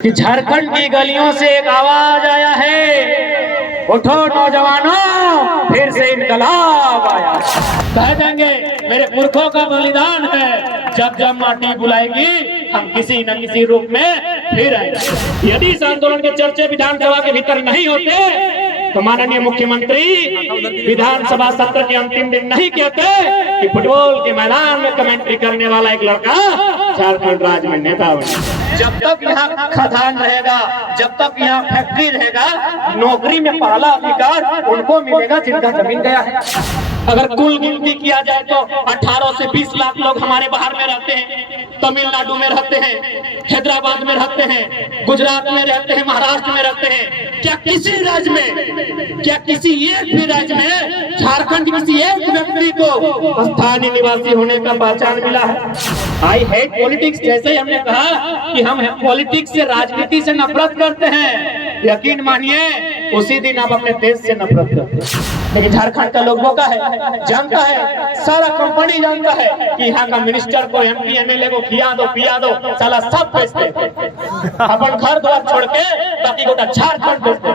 कि झारखंड की गलियों से एक आवाज आया है, उठो नौजवानों, फिर से इनकलाब आया। कह देंगे मेरे पुरखों का बलिदान है, जब जब माटी बुलाएगी हम किसी न किसी रूप में फिर आएंगे। यदि इस आंदोलन के चर्चे विधानसभा के भीतर नहीं होते तो माननीय मुख्यमंत्री विधानसभा सत्र के अंतिम दिन नहीं कहते कि फुटबॉल के मैदान में कमेंट्री करने वाला एक लड़का झारखंड राज्य में नेता बने। जब तक यहाँ खदान रहेगा, जब तक यहाँ फैक्ट्री रहेगा, नौकरी में पहला अधिकार उनको मिलेगा जिनका जमीन गया है। अगर कुल गिनती किया जाए तो 18 से 20 लाख लोग हमारे बाहर में रहते हैं, तमिलनाडु में रहते हैं, हैदराबाद में रहते हैं, गुजरात में रहते हैं, महाराष्ट्र में रहते हैं। क्या किसी राज्य में, क्या किसी एक भी राज्य में झारखंड किसी एक व्यक्ति को स्थानीय निवासी होने का पहचान मिला है? आई हेट पॉलिटिक्स, जैसे ही हमने कहा कि हम पॉलिटिक्स से, राजनीति से नफरत करते हैं, यकीन मानिए उसी दिन आप अपने देश से नफरत करते हैं। लेकिन झारखंड का लोगों का है, जानता है, सारा कंपनी जानता है कि यहाँ का मिनिस्टर को, एमपी एमएलए को खिया दो पिया दो, साला सब बेचते अपन घर द्वार छोड़ के बाकी गोटा झारखंड बेचते।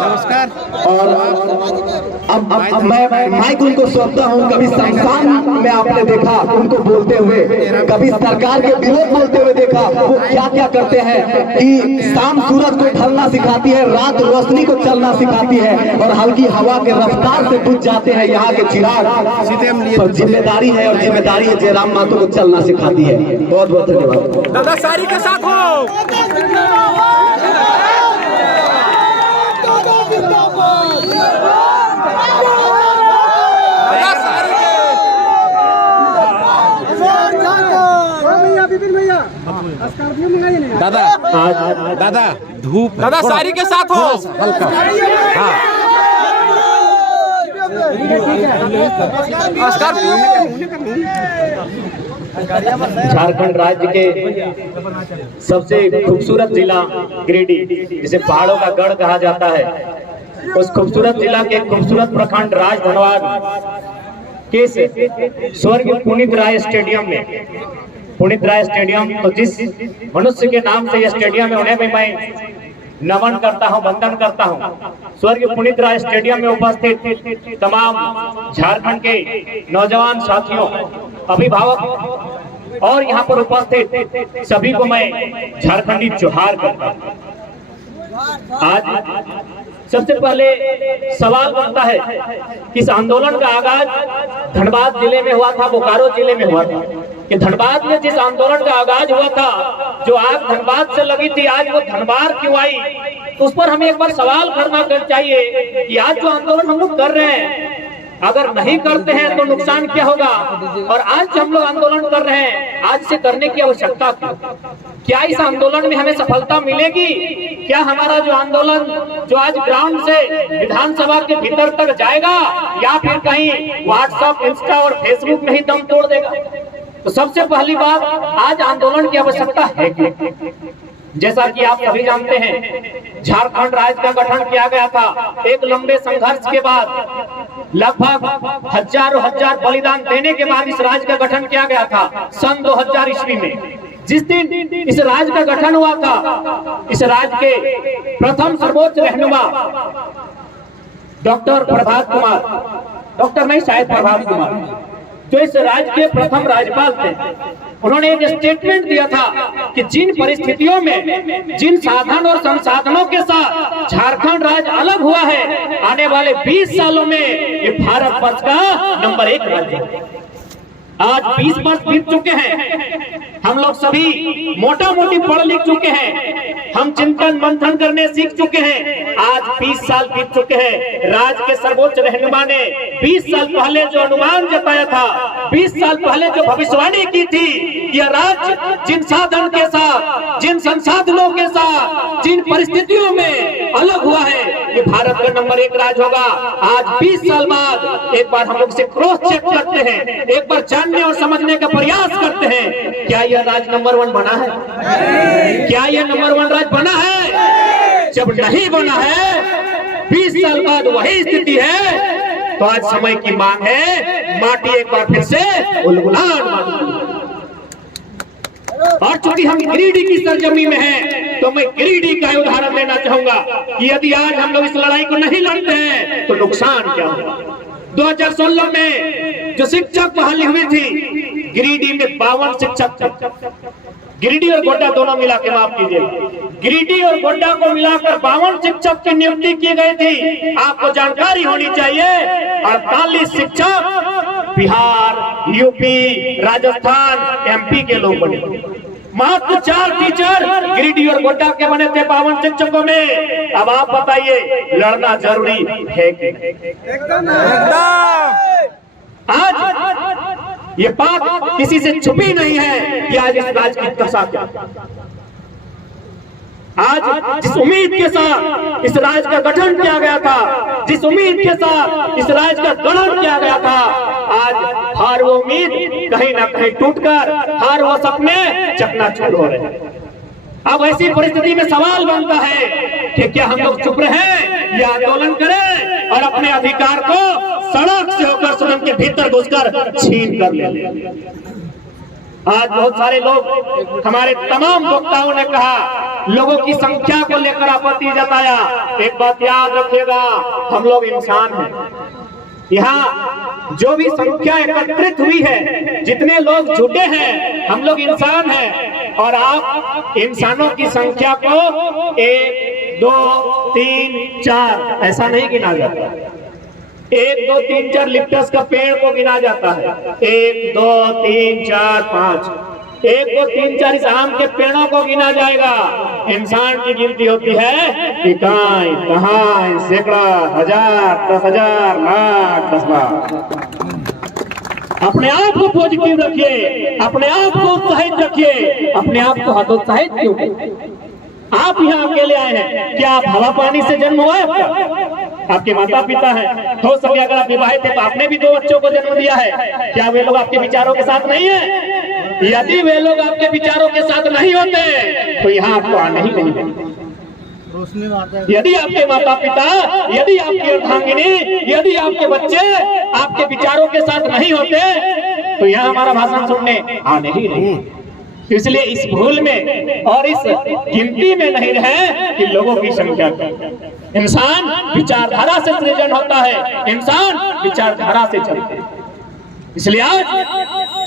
नमस्कार। और अब मैं माइक उनको सौंपता हूँ। कभी संस्थान में आपने देखा उनको बोलते हुए, कभी सरकार के विरोध बोलते हुए देखा। वो क्या क्या करते हैं कि शाम सूरज को ढलना सिखाती है, रात रोशनी को चलना सिखाती है, और हल्की हवा के रफ्तार से बुझ जाते हैं यहाँ के चिराग। पर जिम्मेदारी है, और जिम्मेदारी है जयराम मातो को चलना सिखाती है। बहुत बहुत धन्यवाद। दादा सारी के साथ हो। दादा दादा धूप, दादा सारी के साथ हो। झारखंड राज्य के सबसे खूबसूरत जिला गिरिडीह, जिसे पहाड़ों का गढ़ कहा जाता है, उस खूबसूरत जिला के खूबसूरत प्रखंड राज धनबाद के स्वर्गीय पुनीत राय स्टेडियम में, पुनीत राय स्टेडियम, तो जिस मनुष्य के नाम से यह स्टेडियम है उन्हें भी मैं नमन करता हूं, वंदन करता हूं। स्वर्गीय पुनीत राय स्टेडियम में उपस्थित तमाम झारखंड के नौजवान साथियों, अभिभावक और यहां पर उपस्थित सभी को मैं झारखंडी जोहार करता हूं। आज सबसे पहले सवाल बनता है कि इस आंदोलन का आगाज धनबाद जिले में हुआ था, बोकारो जिले में हुआ था। कि धनबाद में जिस आंदोलन का आगाज हुआ था, जो आग धनबाद से लगी थी, आज वो धनबाद क्यों आई? तो उस पर हमें एक बार सवाल करना चाहिए कि आज जो आंदोलन हम लोग कर रहे हैं, अगर नहीं करते हैं तो नुकसान क्या होगा? और आज जो हम लोग आंदोलन कर रहे हैं, आज से करने की आवश्यकता क्या? इस आंदोलन में हमें सफलता मिलेगी? क्या हमारा जो आंदोलन जो आज ग्राउंड से विधानसभा के भीतर तक जाएगा, या फिर कहीं व्हाट्सएप, इंस्टा और फेसबुक में ही दम तोड़ देगा? तो सबसे पहली बात, आज आंदोलन की आवश्यकता है कि जैसा कि आप सभी जानते हैं, झारखंड राज्य का गठन किया गया था। एक लंबे संघर्ष के बाद, लगभग हजारों हजार बलिदान देने के बाद इस राज्य का गठन किया गया था सन 2000 ईस्वी में। जिस दिन इस राज्य का गठन हुआ था, इस राज्य के प्रथम सर्वोच्च रहनुमा डॉक्टर प्रभात कुमार, डॉक्टर नहीं शायद प्रभात कुमार, जो इस राज्य के प्रथम राज्यपाल थे, उन्होंने एक स्टेटमेंट दिया था कि जिन परिस्थितियों में, जिन साधन और संसाधनों के साथ झारखंड राज्य अलग हुआ है, आने वाले 20 सालों में ये भारत वर्ष का नंबर 1 राज्य है। आज 20 वर्ष बीत चुके हैं, हम लोग सभी मोटा मोटी पढ़ लिख चुके हैं, हम चिंतन मंथन करने सीख चुके हैं। आज 20 साल बीत चुके हैं। राज्य के सर्वोच्च रहनुमा ने 20 साल पहले जो अनुमान जताया था, 20 साल पहले जो भविष्यवाणी की थी, यह राज्य जिन साधन के साथ, जिन संसाधनों के साथ, जिन परिस्थितियों में अलग हुआ है, ये भारत का नंबर 1 राज्य होगा। आज 20 साल बाद एक बार हम लोग से क्रॉस चेक करते हैं, एक बार जानने और समझने का प्रयास करते हैं, क्या यह राज्य नंबर 1 बना है? क्या यह नंबर 1 राज्य बना है? जब नहीं बना है, 20 साल बाद वही स्थिति है, तो आज समय की मांग है, माटी एक बार फिर से उलगुलान मांग। और चूंकि हम गिरिडीह की सरजमी में हैं, तो मैं गिरिडीह का उदाहरण देना चाहूंगा कि यदि आज हम लोग इस लड़ाई को नहीं लड़ते हैं तो नुकसान क्या होगा। 2016 में जो शिक्षक बहाली हुई थी, गिरिडीह में 52 शिक्षक थे। गिरिडीह और गोड्डा दोनों मिला के, माफ कीजिए, गिरिडीह और गोड्डा को मिलाकर 52 शिक्षक की नियुक्ति की गई थी। आपको जानकारी होनी चाहिए 48 शिक्षक बिहार, यूपी, राजस्थान, एमपी के लोग बने। मात्र 4 टीचर गिरिडीह और गोड्डा के बने थे 52 शिक्षकों में। अब आप बताइए, लड़ना जरूरी है कि एकदम। आज ये बात किसी से छुपी नहीं है कि आज इस राज्य की दशा क्या। आज जिस उम्मीद के साथ इस राज्य का गठन किया गया था, जिस उम्मीद के साथ इस राज्य का गठन किया गया था, आज हर वो उम्मीद कहीं ना कहीं टूटकर, हर वो सपने चकनाचूर हो रहे हैं। अब ऐसी परिस्थिति में सवाल बनता है कि क्या हम लोग चुप रहें या आंदोलन करें और अपने अधिकार को सड़क से होकर सदन के भीतर घुसकर छीन कर ले। आज बहुत सारे लोग, हमारे तमाम वक्ताओं ने कहा, लोगों की संख्या को लेकर आपत्ति जताया। एक बात याद रखिएगा, हम लोग इंसान हैं। यहाँ जो भी संख्या एकत्रित हुई है, जितने लोग जुटे हैं, हम लोग इंसान हैं। और आप इंसानों की संख्या को 1, 2, 3, 4 ऐसा नहीं गिना जाता। 1, 2, 3, 4 लिप्टस का पेड़ को गिना जाता है। 1, 2, 3, 4, 5, 1, 2, 3, 4 इस आम के पेड़ों को गिना जाएगा। इंसान की गिनती होती है इकाई, दहाई, सैकड़ा, हजार, 10,000, लाख, 10 लाख। अपने आप को पॉजिटिव रखिए, अपने आप को उत्साहित रखिए, अपने आप को हतोत्साहित क्यों? आप यहाँ अकेले आए हैं, क्या आप हवा पानी से जन्म हुआ है आपका? आपके माता पिता हैं, हो सके अगर आप विवाहित थे तो आपने भी 2 बच्चों को जन्म दिया है। क्या वे लोग आपके विचारों के साथ नहीं है? यदि वे लोग आपके विचारों के साथ नहीं होते तो यहाँ आपको आना ही नहीं। यदि आपके माता पिता, यदि आपकी अर्धांगिनी, यदि आपके बच्चे आपके विचारों के साथ नहीं होते तो यहाँ हमारा भाषण सुनने आने ही नहीं। इसलिए इस भूल में और इस गिनती में नहीं रहे कि लोगों की संख्या। इंसान विचारधारा से सृजन होता है, इंसान विचारधारा से चलते हैं। इसलिए आज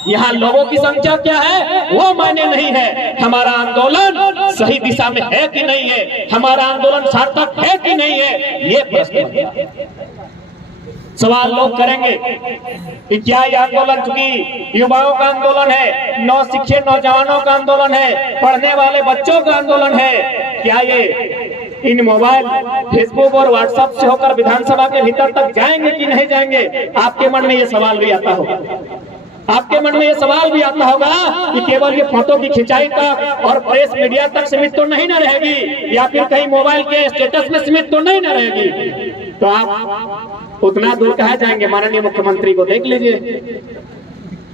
यहाँ लोगों की संख्या क्या है वो मायने नहीं है, हमारा आंदोलन सही दिशा में है कि नहीं है, हमारा आंदोलन सार्थक है कि नहीं है, ये प्रश्न सवाल लोग करेंगे कि क्या ये आंदोलन, चूंकि युवाओं का आंदोलन है, नौशिक्षित नौजवानों का आंदोलन है, पढ़ने वाले बच्चों का आंदोलन है, क्या ये इन मोबाइल, फेसबुक और व्हाट्सएप से होकर विधानसभा के भीतर तक जाएंगे कि नहीं जाएंगे? आपके मन में ये सवाल भी आता होगा। आपके मन में ये सवाल भी आता होगा कि केवल ये फोटो की खिंचाई तक और प्रेस मीडिया तक सीमित तो नहीं न रहेगी, या फिर कहीं मोबाइल के स्टेटस में सीमित तो नहीं न रहेगी। तो आप उतना दूर कहाँ जाएंगे? माननीय मुख्यमंत्री को देख लीजिए,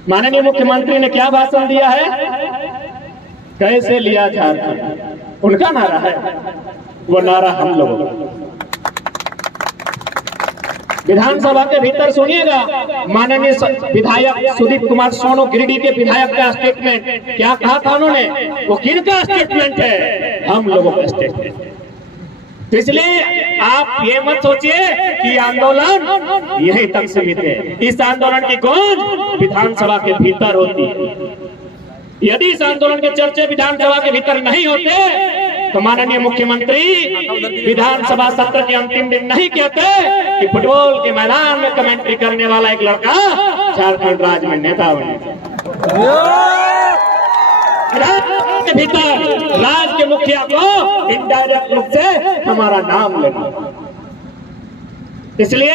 माननीय मुख्यमंत्री ने क्या भाषण दिया है, कैसे लिया झारखंड, उनका नारा है, वो नारा हम लोगों का। विधानसभा के भीतर सुनिएगा, माननीय विधायक सुदीप कुमार सोनू गिरिडीह के विधायक का स्टेटमेंट, क्या कहा था उन्होंने? वो किनका स्टेटमेंट है? हम लोगों का स्टेटमेंट। तो इसलिए आप ये मत सोचिए कि आंदोलन यहीं तक सीमित है। इस आंदोलन की गूंज विधानसभा के भीतर होती है। यदि इस आंदोलन के चर्चे विधानसभा के भीतर नहीं होते तो माननीय मुख्यमंत्री विधानसभा सत्र के अंतिम दिन नहीं कहते कि फुटबॉल के मैदान में कमेंट्री करने वाला एक लड़का झारखंड राज्य में नेता बने। के भीतर राज्य के मुखिया को इनडायरेक्ट रूप से हमारा नाम लेना। इसलिए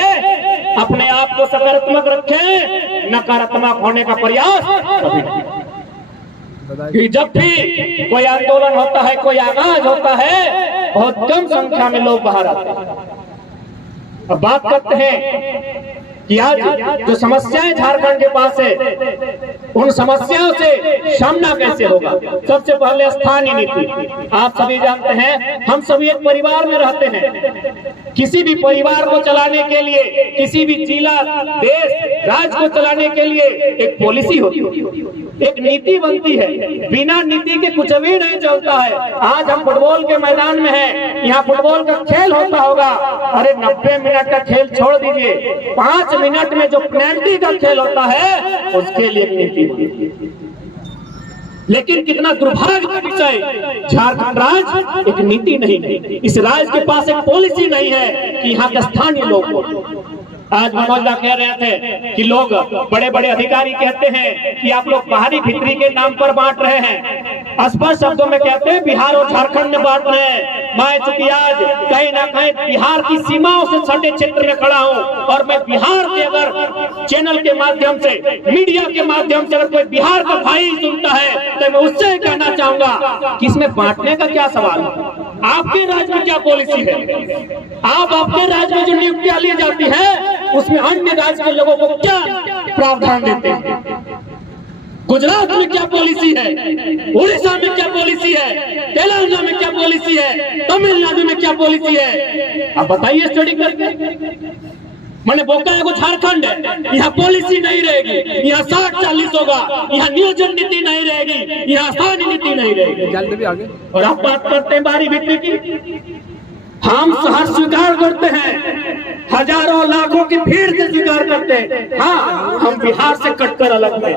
अपने आप को सकारात्मक रखें, नकारात्मक होने का प्रयास कभी नहीं। कि जब भी कोई आंदोलन होता है, कोई आगाज होता है, बहुत कम संख्या में लोग बाहर आते हैं। अब बात करते हैं कि आज जो समस्याएं झारखंड के पास है, उन समस्याओं से सामना कैसे होगा। सबसे पहले स्थानीय नीति। आप सभी जानते हैं, हम सभी एक परिवार में रहते हैं। किसी भी परिवार को चलाने के लिए, किसी भी जिला, देश, राज्य को चलाने के लिए एक पॉलिसी होती है। एक नीति बनती है, बिना नीति के कुछ भी नहीं चलता है। आज हम फुटबॉल के मैदान में हैं, यहाँ फुटबॉल का खेल होता होगा, अरे 90 मिनट का खेल छोड़ दीजिए, 5 मिनट में जो पेनल्टी का खेल होता है उसके लिए नीति बनती है। लेकिन कितना दुर्भाग्य का विषय, झारखंड राज्य एक नीति नहीं है, इस राज्य के पास एक पॉलिसी नहीं है कि यहाँ के स्थानीय लोग को। आज मनोज दा कह रहे थे कि लोग बड़े बड़े अधिकारी कहते हैं कि आप लोग बाहरी भीतरी के नाम पर बांट रहे हैं। स्पष्ट शब्दों में कहते हैं बिहार और झारखंड में बांट रहे हैं। मैं चूंकि आज कहीं ना कहीं बिहार की सीमाओं से सटे क्षेत्र में खड़ा हूं और मैं बिहार के अगर चैनल के माध्यम से, मीडिया के माध्यम से अगर कोई बिहार का भाई सुनता है तो मैं उससे कहना चाहूंगा कि इसमें बांटने का क्या सवाल है। आपके राज्य में क्या पॉलिसी है? आप आपके राज्य में जो नियुक्तियां ली जाती है उसमें अन्य राज्य के लोगों को क्या प्रावधान देते हैं? गुजरात में क्या पॉलिसी है, उड़ीसा में क्या पॉलिसी है, तेलंगाना में क्या पॉलिसी है, तमिलनाडु में क्या पॉलिसी है? आप बताइए स्टडी करके। मैंने बोकारो झारखंड है, यहाँ पॉलिसी नहीं रहेगी, यहाँ 60-40 होगा, यहाँ नियोजन नीति नहीं रहेगी, यहाँ स्थानीय नीति नहीं रहेगी। और आप बात करते हैं बाहरी भीतरी की, हम शहर स्वीकार करते हैं, हजारों लाखों की भीड़ से स्वीकार करते हैं। हाँ, हम बिहार से कटकर अलग हैं,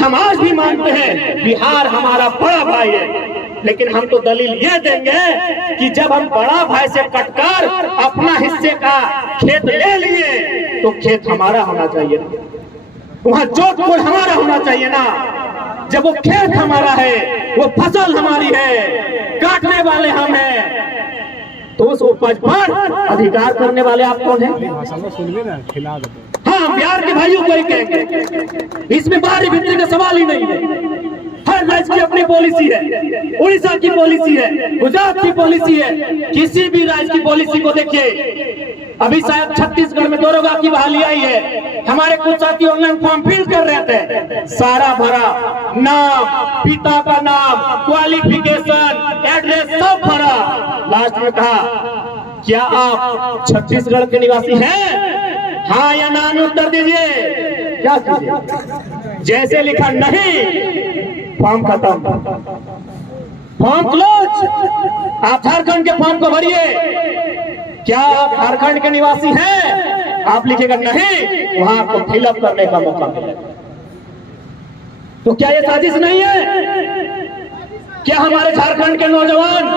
हम आज भी मानते हैं बिहार हमारा बड़ा भाई है, लेकिन हम तो दलील ये देंगे कि जब हम बड़ा भाई से कटकर अपना हिस्से का खेत ले लिए तो खेत हमारा होना चाहिए, वहाँ जोतपुर हमारा होना चाहिए ना। जब वो खेत हमारा है, वो फसल हमारी है, काटने वाले हम हैं, तो उस उपज पर अधिकार करने वाले आप कौन हैं? हाँ, बिहार के भाइयों को ही कहेंगे, इसमें बाहरी भीतरी का सवाल ही नहीं है। हर राज्य की अपनी पॉलिसी है, उड़ीसा की पॉलिसी है, गुजरात की पॉलिसी है, किसी भी राज्य की पॉलिसी को देखिए। अभी शायद छत्तीसगढ़ में दरोगा की बहाली आई है, हमारे कुछ साथी ऑनलाइन फॉर्म फिल कर रहे थे, सारा भरा, नाम, पिता का नाम, क्वालिफिकेशन, एड्रेस सब भरा, लास्ट में कहा क्या आप छत्तीसगढ़ के निवासी हैं? हाँ या ना में उत्तर दीजिए। क्या कीजिए? जैसे लिखा नहीं, फॉर्म खत्म, फॉर्म क्लोज। आप झारखंड के फॉर्म को भरिए। क्या आप झारखंड के निवासी हैं? आप लिखेगा नहीं, वहां आपको फिलअप करने का मौका मिलेगा। तो क्या ये साजिश नहीं है? क्या हमारे झारखंड के नौजवान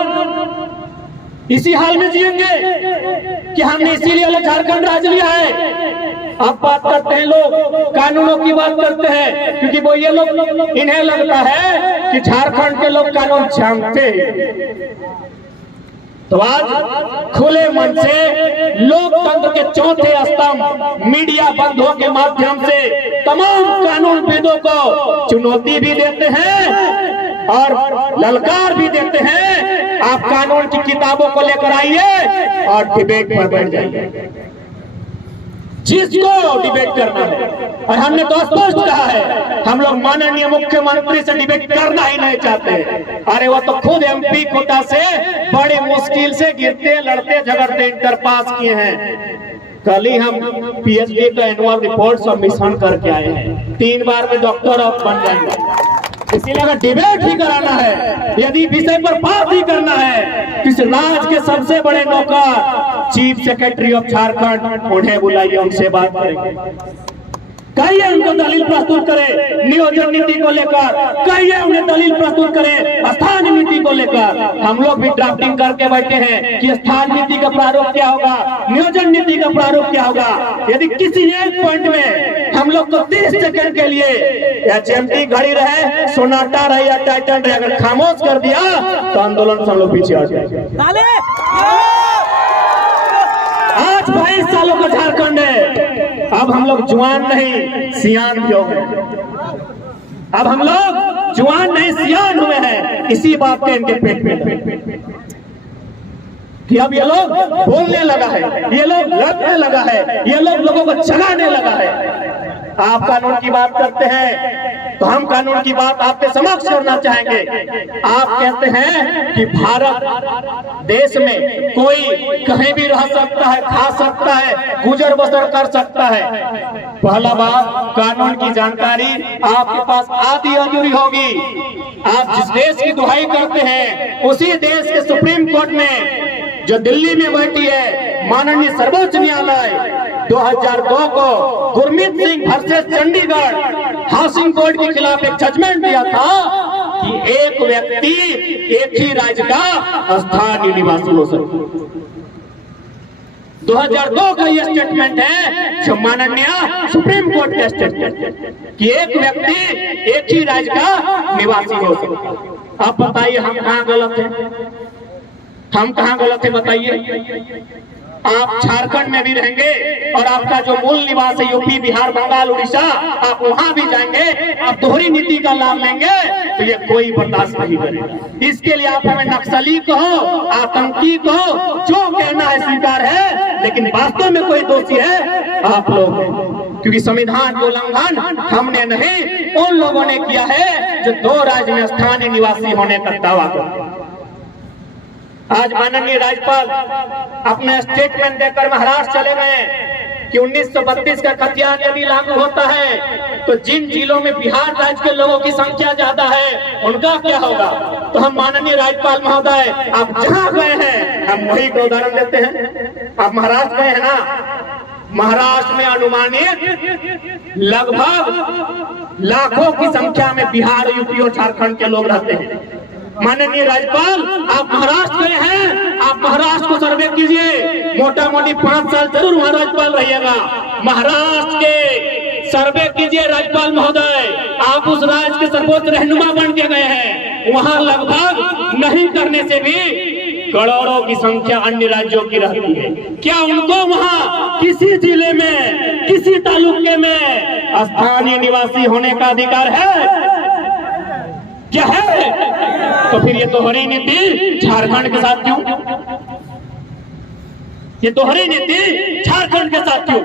इसी हाल में जिएंगे कि हमने इसीलिए अलग झारखंड राज्य लिया है? अब बात करते हैं लोग, कानूनों की बात करते हैं, क्योंकि वो ये लोग, इन्हें लगता है कि झारखंड के लोग कानून जानते हैं। तो आज खुले मन से लोकतंत्र के चौथे स्तंभ मीडिया बंधुओं के माध्यम से तमाम कानूनविदों को चुनौती भी देते हैं और ललकार भी देते हैं। आप कानून की किताबों को लेकर आइए और डिबेट पर बैठ जाइए, जिसको डिबेट करना है। और हमने तो स्पष्ट कहा है, हम लोग माननीय मुख्यमंत्री से डिबेट करना ही नहीं चाहते। अरे वो तो खुद MP कोटा से बड़ी मुश्किल से गिरते, लड़ते, झगड़ते इंटर पास किए हैं। कल ही हम PhD का एनुअल रिपोर्ट सबमिशन करके आए हैं, 3 बार में डॉक्टर ऑफ बन जाएंगे। इसीलिए अगर डिबेट ही कराना है, यदि विषय पर बात ही करना है, इस राज्य के सबसे बड़े नौकर चीफ सेक्रेटरी ऑफ झारखंड, उन्हें बुलाइए, उनसे बात करेंगे। कहिए उनको दलील प्रस्तुत करें नियोजन नीति को लेकर, कहिए उन्हें दलील प्रस्तुत करें स्थानीय नीति को लेकर। हम लोग भी ड्राफ्टिंग करके बैठे हैं कि स्थानीय नीति का प्रारूप क्या होगा, नियोजन नीति का प्रारूप क्या होगा। यदि किसी एक पॉइंट में हम लोग को 30 सेकंड के लिए HMT घड़ी रहे, सोनाटा रहे या टाइटन रहे, अगर खामोश कर दिया तो आंदोलन से हम लोग पीछे आ जाएंगे। आज 22 सालों का झारखंड है, अब हम लोग जुआन नहीं सियान भी हो गए। अब हम लोग जुआन नहीं सियान हुए हैं, इसी बात के इनके पेट में कि अब ये लोग बोलने लगा है, ये लोग लड़ने लगा है, ये लोग लोगों को जगाने लगा है। आप कानून की बात करते हैं तो हम कानून की बात आपके समक्ष करना चाहेंगे। आप कहते हैं कि भारत देश में कोई कहीं भी रह सकता है, खा सकता है, गुजर बसर कर सकता है। पहला बात, कानून की जानकारी आपके पास आधी अधूरी होगी। आप जिस देश की दुहाई करते हैं उसी देश के सुप्रीम कोर्ट में जो दिल्ली में बैठी है माननीय सर्वोच्च न्यायालय 2002 को Gurmeet Singh versus Chandigarh housing court के खिलाफ एक जजमेंट दिया था कि एक व्यक्ति एक ही राज्य का स्थायी निवासी हो सकता। 2002 का यह स्टेटमेंट है जो माननीय सुप्रीम कोर्ट का स्टेटमेंट कि एक व्यक्ति एक ही राज्य का निवासी हो सकता। आप बताइए हम कहाँ गलत हैं? हम कहाँ गलत है बताइए? आप झारखंड में भी रहेंगे और आपका जो मूल निवास है यूपी, बिहार, बंगाल, उड़ीसा, आप वहां भी जाएंगे, आप दोहरी नीति का लाभ लेंगे तो ये कोई बर्दाश्त नहीं करेगा। इसके लिए आप हमें नक्सली कहो, आतंकी कहो, जो कहना है स्वीकार है, लेकिन वास्तव में कोई दोषी है आप लोग हैं। क्योंकि संविधान का उल्लंघन हमने नहीं, उन लोगों ने किया है जो 2 राज्य में स्थानीय निवासी होने का दावा करते हैं। आज माननीय राज्यपाल अपने स्टेटमेंट देकर महाराष्ट्र चले गए कि 1932 का खतियान यदि लागू होता है तो जिन जिलों में बिहार राज्य के लोगों की संख्या ज्यादा है उनका क्या होगा। तो हम माननीय राज्यपाल महोदय, आप जहां गए हैं हम वही को उदाहरण देते हैं। आप महाराष्ट्र गए हैं ना, महाराष्ट्र में अनुमानित लगभग लाखों की संख्या में बिहार, यूपी और झारखंड के लोग रहते हैं। माननीय राज्यपाल, आप महाराष्ट्र गए हैं, आप महाराष्ट्र को सर्वे कीजिए, मोटा मोटी 5 साल जरूर वहां राज्यपाल रहिएगा। महाराष्ट्र के सर्वे कीजिए राज्यपाल महोदय, आप उस राज्य के सर्वोच्च रहनुमा बन के गए हैं। वहां लगभग नहीं करने से भी करोड़ों की संख्या अन्य राज्यों की रहती है। क्या उनको वहां किसी जिले में, किसी तालुके में स्थानीय निवासी होने का अधिकार है? क्या है? तो फिर ये दोहरी नीति झारखंड के साथ क्यों? ये दोहरी नीति झारखंड के साथ क्यों?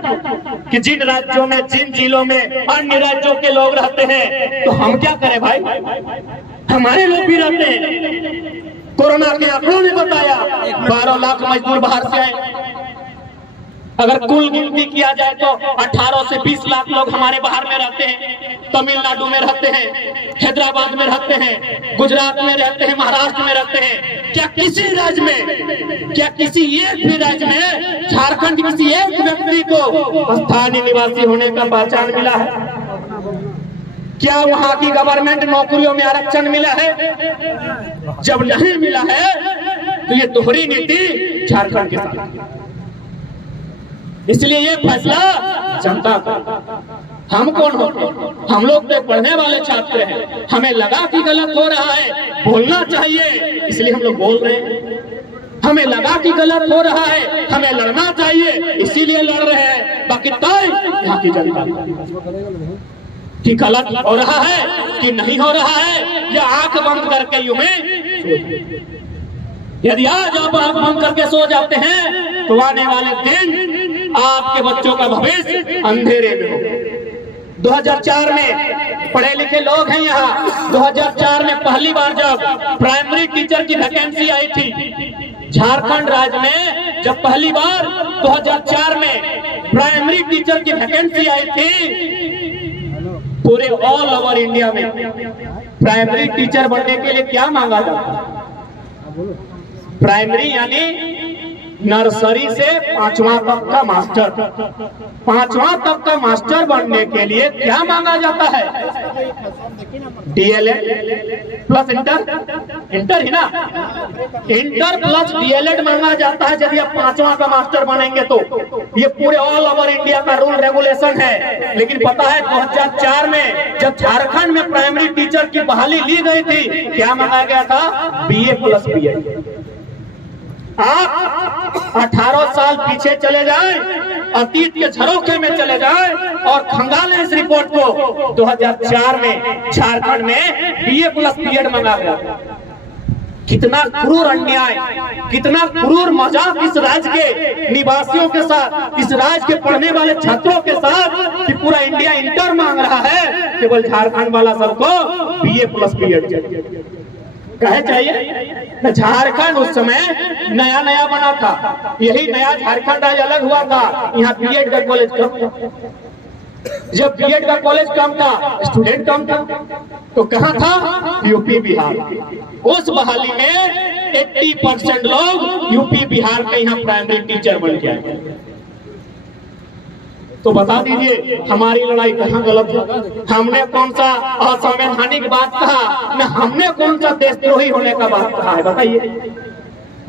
कि जिन राज्यों में, जिन जिलों में अन्य राज्यों के लोग रहते हैं तो हम क्या करें भाई? हमारे लोग भी रहते हैं। कोरोना के आंकड़ों ने बताया 12 लाख मजदूर बाहर से आए। अगर कुल गिनती किया जाए तो 18 से 20 लाख लोग हमारे बाहर में रहते हैं, तमिलनाडु में रहते हैं, हैदराबाद में रहते हैं, गुजरात में रहते हैं, महाराष्ट्र में रहते हैं। क्या किसी राज्य में, क्या किसी एक भी राज्य में झारखंड किसी एक व्यक्ति को स्थानीय निवासी होने का पहचान मिला है? क्या वहां की गवर्नमेंट नौकरियों में आरक्षण मिला है? जब नहीं मिला है तो ये दोहरी नीति झारखंड के साथ। इसलिए ये फैसला जनता का। हम कौन होते? हम लोग तो पढ़ने वाले छात्र हैं, हमें लगा कि गलत हो रहा है, बोलना चाहिए, इसलिए हम लोग बोल रहे हैं। हमें लगा कि गलत हो रहा है, हमें लड़ना चाहिए, इसीलिए लड़ रहे हैं। बाकी तय यहाँ की जनता कि गलत हो रहा है कि नहीं हो रहा है, या आंख बंद करके यूं में यदि आज आप आंख बंद करके सो जाते हैं तो आने वाले दिन आपके बच्चों का भविष्य अंधेरे में हो। 2004 में पढ़े लिखे लोग हैं यहाँ। 2004 में पहली बार जब प्राइमरी टीचर की वैकेंसी आई थी झारखंड राज्य में, जब पहली बार 2004 में प्राइमरी टीचर की वैकेंसी आई थी, पूरे ऑल ओवर इंडिया में प्राइमरी टीचर बनने के लिए क्या मांगा जाता? प्राइमरी यानी नर्सरी से 5वां तक का मास्टर। 5वां तक का मास्टर बनने के लिए क्या मांगा जाता है? डीएलएड प्लस इंटर ही ना, इंटर प्लस डीएलएड मांगा जाता है यदि आप 5वां का मास्टर बनेंगे तो। ये पूरे ऑल ओवर इंडिया का रूल रेगुलेशन है। लेकिन पता है 2004 में जब झारखंड में प्राइमरी टीचर की बहाली ली गई थी, क्या मांगा गया था? BA plus BEd. आप 18 साल पीछे चले जाएं, अतीत के झरोखे में चले जाएं और खंगालें इस रिपोर्ट को। 2004 में झारखंड में बीए प्लस बीएड मांगा गया। कितना क्रूर अन्याय, कितना क्रूर मजाक इस राज्य के निवासियों के साथ, इस राज्य के पढ़ने वाले छात्रों के साथ कि पूरा इंडिया इंटर मांग रहा है, केवल झारखंड वाला सबको BA प्लस B.Ed कहे चाहिए। झारखंड उस समय नया नया बना था, यही नया झारखंड आज अलग हुआ था। यहाँ B.Ed का कॉलेज कम था, जब B.Ed का कॉलेज कम था, स्टूडेंट कम था, तो कहाँ था? यूपी बिहार। उस बहाली में 80% लोग यूपी बिहार के यहाँ प्राइमरी टीचर बन के आए। तो बता दीजिए हमारी लड़ाई कहाँ गलत है? हमने कौन सा असंवैधानिक बात कहा, न हमने कौन सा देशद्रोही होने का बात कहा है? बताइए।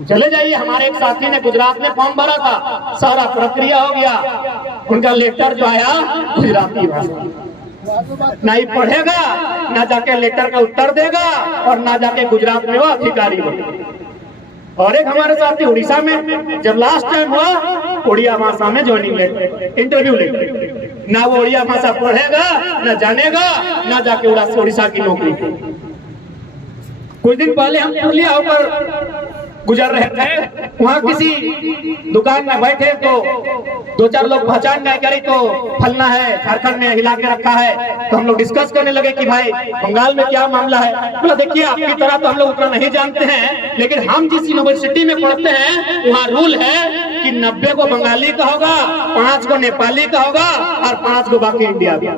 चले जाइए, हमारे एक साथी ने गुजरात में फॉर्म भरा था, सारा प्रक्रिया हो गया, उनका लेटर जो आया गुजराती भाषा, ना ही पढ़ेगा, ना जाके लेटर का उत्तर देगा, और ना जाके गुजरात में वो अधिकारी बने। और एक हमारे साथी उड़ीसा में जब लास्ट टाइम हुआ, उड़िया भाषा में ज्वाइनिंग लेटर, इंटरव्यू लेटर, ना वो उड़िया भाषा पढ़ेगा, ना जानेगा, ना जाके उड़ीसा की नौकरी। कुछ दिन पहले हम पुलिया होकर गुजर रहे थे, वहाँ किसी दुकान में बैठे तो 2-4 लोग पहचान गए, करी तो फलना है, झारखंड में हिला के रखा है। तो हम लोग डिस्कस करने लगे कि भाई बंगाल में क्या मामला है। तो देखिए, आपकी तरह तो हम लोग उतना नहीं जानते हैं, लेकिन हम जिस यूनिवर्सिटी में पढ़ते हैं वहाँ रूल है कि 90 को बंगाली का होगा, 5 को नेपाली का होगा, और 5 को बाकी इंडिया का।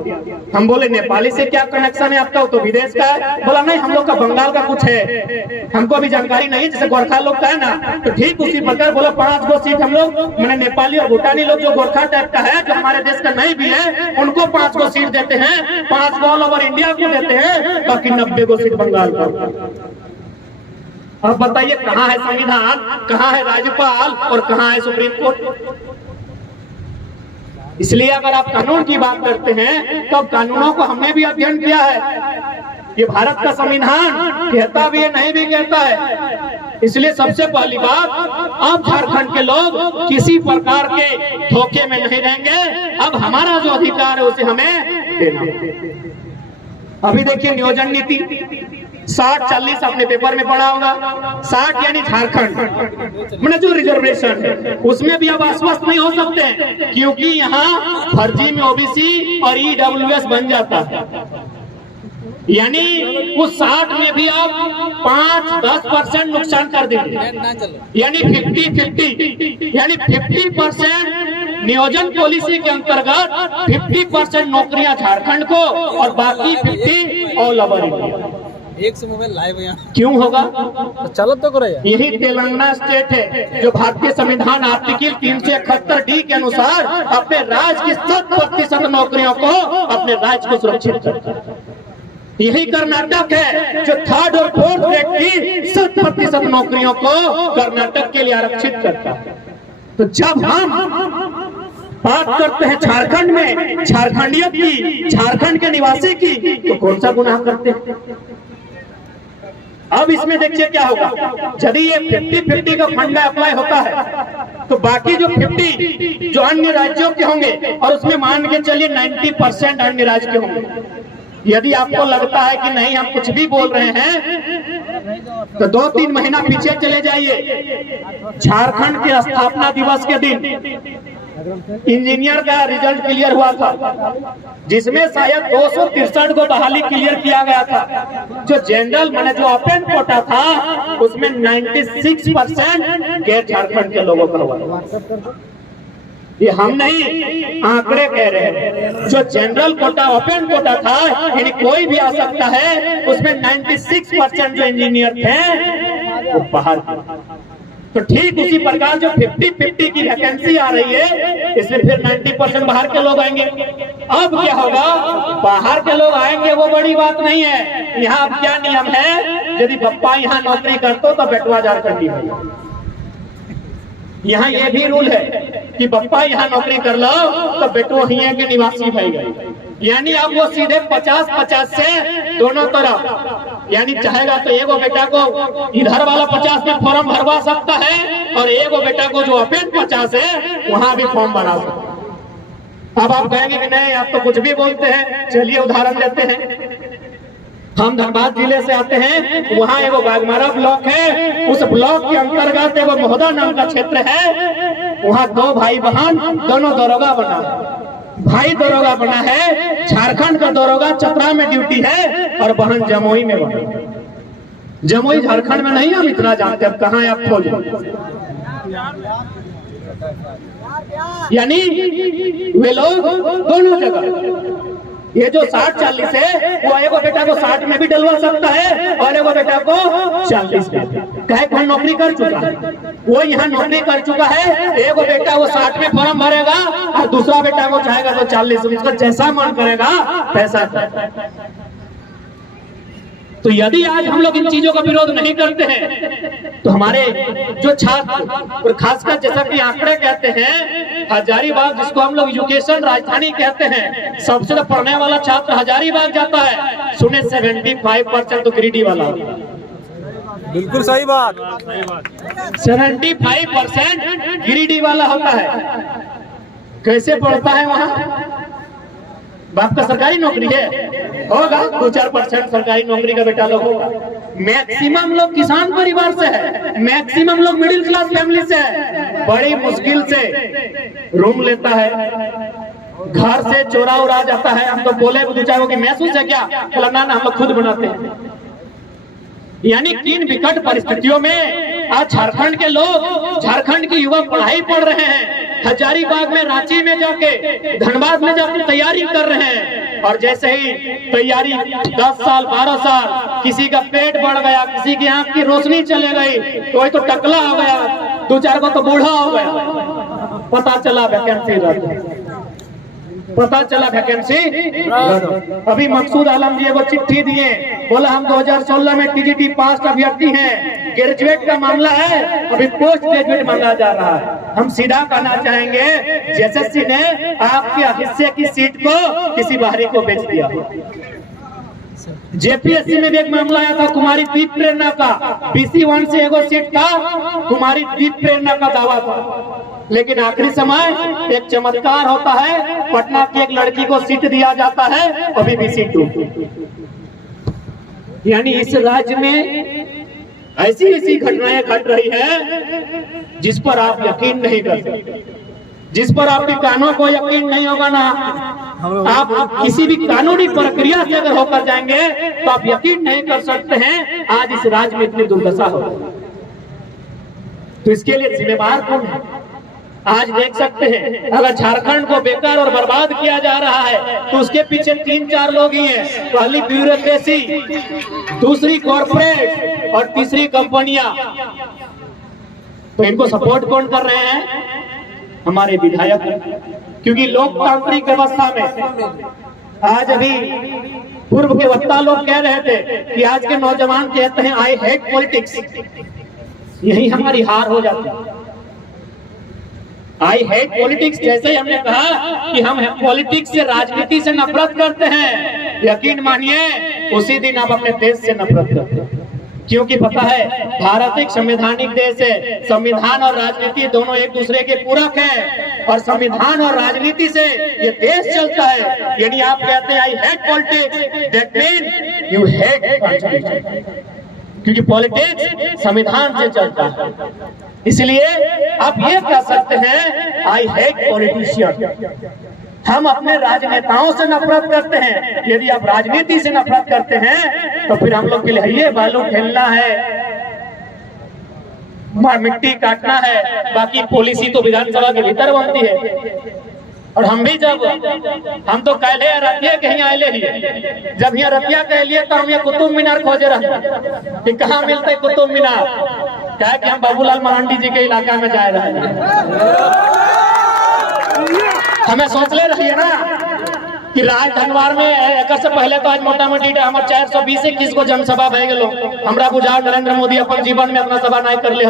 हम बोले नेपाली से क्या कनेक्शन है आपका, तो विदेश का है। बोला नहीं, हम लोग का बंगाल का कुछ है, हमको अभी जानकारी नहीं, जैसे गोरखा लोग का है ना। तो ठीक उसी प्रकार बोला 5 गो सीट हम लोग, मैंने नेपाली और भूटानी लोग जो गोरखा टाइप का है, जो हमारे देश का नहीं भी है, उनको 5 गो सीट देते हैं, 5 गो ऑल ओवर इंडिया को देते हैं, बाकी 90 गो सीट बंगाल को। अब बताइए कहाँ है संविधान, कहाँ है राज्यपाल, और कहाँ है सुप्रीम कोर्ट? इसलिए अगर आप कानून की बात करते हैं तो कानूनों को हमने भी अध्ययन किया है। ये भारत का संविधान कहता भी है, नहीं भी कहता है। इसलिए सबसे पहली बात, अब झारखंड के लोग किसी प्रकार के धोखे में नहीं रहेंगे। अब हमारा जो अधिकार है उसे हमें देना। अभी देखिए नियोजन नीति 60-40 अपने पेपर में पढ़ा होगा। 60 यानी झारखंड, मैंने जो रिजर्वेशन है उसमें भी अब आश्वस्त नहीं हो सकते हैं, क्योंकि यहाँ फर्जी में OBC और EWS बन जाता है। यानी उस 60 में भी आप 5-10% नुकसान कर देंगे, यानी 50-50, यानी 50% नियोजन पॉलिसी के अंतर्गत 50% नौकरियां झारखंड को और बाकी 50 ऑल ओवर इंडिया। एक से मोबाइल लाइव यहाँ क्यों होगा? चलो तो करो। यही तेलंगाना स्टेट है जो भारतीय संविधान आर्टिकल 371D के अनुसार अपने राज्य की 100% नौकरियों को अपने राज्य को सुरक्षित करता है। यही कर्नाटक है जो 3rd और 4th ग्रेड की 100% नौकरियों को कर्नाटक के लिए आरक्षित करता है। तो जब हम बात करते हैं झारखंड में झारखंडियत की, झारखंड के निवासी की, तो कौन सा गुनाह करते हैं? अब इसमें देखिए क्या होगा, यदि ये 50-50 का फंडा अप्लाई होता है तो बाकी जो 50 जो अन्य राज्यों के होंगे, और उसमें मान के चलिए 90% अन्य राज्य के होंगे। यदि आपको लगता है कि नहीं हम कुछ भी बोल रहे हैं, तो 2-3 महीना पीछे चले जाइए। झारखंड के स्थापना दिवस के दिन इंजीनियर का रिजल्ट क्लियर हुआ था, जिसमें शायद 263 को बहाली क्लियर किया गया था। जो जनरल माने जो ओपन कोटा था उसमें 96% गैर झारखंड के लोगों का हुआ। ये हम नहीं, आंकड़े कह रहे हैं। जो जनरल कोटा ओपन कोटा था, यानी कोई भी आ सकता है, उसमें 96% जो इंजीनियर थे वो बाहर। तो ठीक उसी प्रकार जो 50-50 की वैकेंसी आ रही है, इसमें फिर 90% बाहर के लोग आएंगे। अब क्या होगा, बाहर के लोग आएंगे वो बड़ी बात नहीं है। यहाँ अब क्या नियम है, यदि पप्पा यहाँ नौकरी करते तो बेटवा झारखंडी भाई। यहाँ ये भी रूल है कि पप्पा यहाँ नौकरी कर लो तो बेटो यहाँ के निवासी भाई गए। यानी अब वो सीधे 50-50 से दोनों तरफ, यानी चाहेगा तो एगो बेटा को इधर वाला 50 में फॉर्म भरवा सकता है, और एगो बेटा को जो ओपन 50 है वहां भी फॉर्म भरा सकता है। अब आप कहेंगे कि नहीं आप तो कुछ भी बोलते हैं, चलिए उदाहरण देते हैं। हम धनबाद जिले से आते हैं, वहाँ एगो बागमारा ब्लॉक है, उस ब्लॉक के अंतर्गत एगो मोहदा नाम का क्षेत्र है। वहाँ दो भाई बहन दोनों दरोगा बना, भाई दरोगा बना है, झारखंड का दरोगा चतरा में ड्यूटी है और बहन जमुई में बना। जमुई झारखंड में नहीं, हम इतना जानते, अब कहाँ है आप खोजो। यानी वे लोग दोनों जगह, ये जो 60-40 है वो एगो बेटा को 60 में भी डलवा सकता है और एगो बेटा को 40 में। कहे नौकरी कर चुका है, वो यहाँ नौकरी कर चुका है, एगो बेटा वो 60 में फॉर्म भरेगा और दूसरा बेटा वो चाहेगा तो 40 में, उसका जैसा मन करेगा पैसा। तो यदि आज हम लोग इन चीजों का विरोध नहीं करते हैं तो हमारे जो छात्र, और खासकर जैसा कि आंकड़े कहते हैं, हजारीबाग जिसको हम लोग एजुकेशन राजधानी कहते हैं, सबसे ज्यादा पढ़ने वाला छात्र हजारीबाग जाता है। सुने 75% तो गिरिडीह वाला। बिल्कुल सही बात। 75% गिरिडीह वाला होता है। कैसे पढ़ता है वहाँ? बाप का सरकारी नौकरी है, होगा 2-4% सरकारी नौकरी का बेटा लोग होगा। मैक्सिमम लोग किसान परिवार से है, मैक्सिमम लोग मिडिल क्लास फैमिली से है। बड़ी मुश्किल से रूम लेता है, घर से चोरा उड़ा जाता है। हम तो बोले दूसरा कि महसूस है क्या? बोला ना हम लोग खुद बनाते हैं। यानी किन विकट परिस्थितियों में आज झारखंड के लोग, झारखंड के युवा पढ़ाई पढ़ रहे हैं, हजारीबाग में, रांची में जाके, धनबाद में जाके तैयारी कर रहे हैं। और जैसे ही तैयारी 10 साल 12 साल, किसी का पेट बढ़ गया, किसी की आंख की रोशनी चले गई, कोई तो टकला हो गया, 2-4 को तो बूढ़ा हो गया, पता चला वैकेंसी पता चला वैकेंसी। अभी मकसूद आलम जी वो चिट्ठी दिए, बोला हम 2016 में टीजीटी पास अभ्यर्थी हैं, ग्रेजुएट का मामला है, अभी पोस्ट ग्रेजुएट मांगा जा रहा है। हम सीधा कहना चाहेंगे, जेएसएससी ने आपके हिस्से की सीट को किसी बाहरी को बेच दिया। जेपीएससी में भी एक मामला आया था, कुमारी दीप प्रेरणा का, BC1 से एगो सीट था, कुमारी दीप प्रेरणा का दावा था, लेकिन आखिरी समय एक चमत्कार होता है, पटना की एक लड़की को सीट दिया जाता है, अभी BC2। यानी इस राज्य में ऐसी घटनाएं घट रही है जिस पर आप यकीन नहीं कर सकते, जिस पर आपके कानों को यकीन नहीं होगा ना। आप किसी भी कानूनी प्रक्रिया से अगर होकर जाएंगे तो आप यकीन नहीं कर सकते हैं आज इस राज्य में इतनी दुर्दशा हो। तो इसके लिए जिम्मेवार कौन है? आज देख सकते हैं, अगर झारखंड को बेकार और बर्बाद किया जा रहा है तो उसके पीछे 3-4 लोग ही हैं। पहली ब्यूरोक्रेसी, दूसरी कॉर्पोरेट और तीसरी कंपनियां। तो इनको सपोर्ट कौन कर रहे हैं? हमारे विधायक। क्योंकि लोकतांत्रिक व्यवस्था में आज अभी पूर्व के वक्ता लोग कह रहे थे कि आज के नौजवान कहते हैं आई हेट पॉलिटिक्स, यही हमारी हार हो जाती है। आई हेट पॉलिटिक्स, जैसे ही हमने कहा कि हम पॉलिटिक्स से, राजनीति से नफरत करते हैं, यकीन मानिए उसी दिन आप अपने देश से नफरत करते हैं। क्योंकि पता है भारत एक संवैधानिक देश है, संविधान और राजनीति दोनों एक दूसरे के पूरक हैं, और संविधान और राजनीति से ये देश चलता है। यानी आप कहते हैं I hate politics, that mean you hate constitution, क्योंकि पॉलिटिक्स संविधान से चलता है। इसलिए आप ये कह सकते हैं आई हेट पॉलिटिशियन। हम अपने राजनेताओं से नफरत करते हैं। यदि आप राजनीति से नफरत करते हैं तो फिर हम लोग के लिए ये बालू खेलना है, मिट्टी काटना है, बाकी पॉलिसी तो विधानसभा के भीतर बनती है। और हम भी जब हम तो कहले रतिया कहीं आए ही, जब यहाँ रतिया कह लिए तो हम ये कुतुब मीनार खोजे रहते कि कहाँ मिलते कुतुब मीनार। क्या कि हम बाबूलाल मरांडी जी के इलाका में जा रहे हैं। हमें सोच ले रही है ना कि राज धनवार में एक से पहले तो आज मोटा मोटी हमारे 420-21 को जनसभा भय गए। हमरा बुझा नरेंद्र मोदी अपन जीवन में अपना सभा नहीं कर ले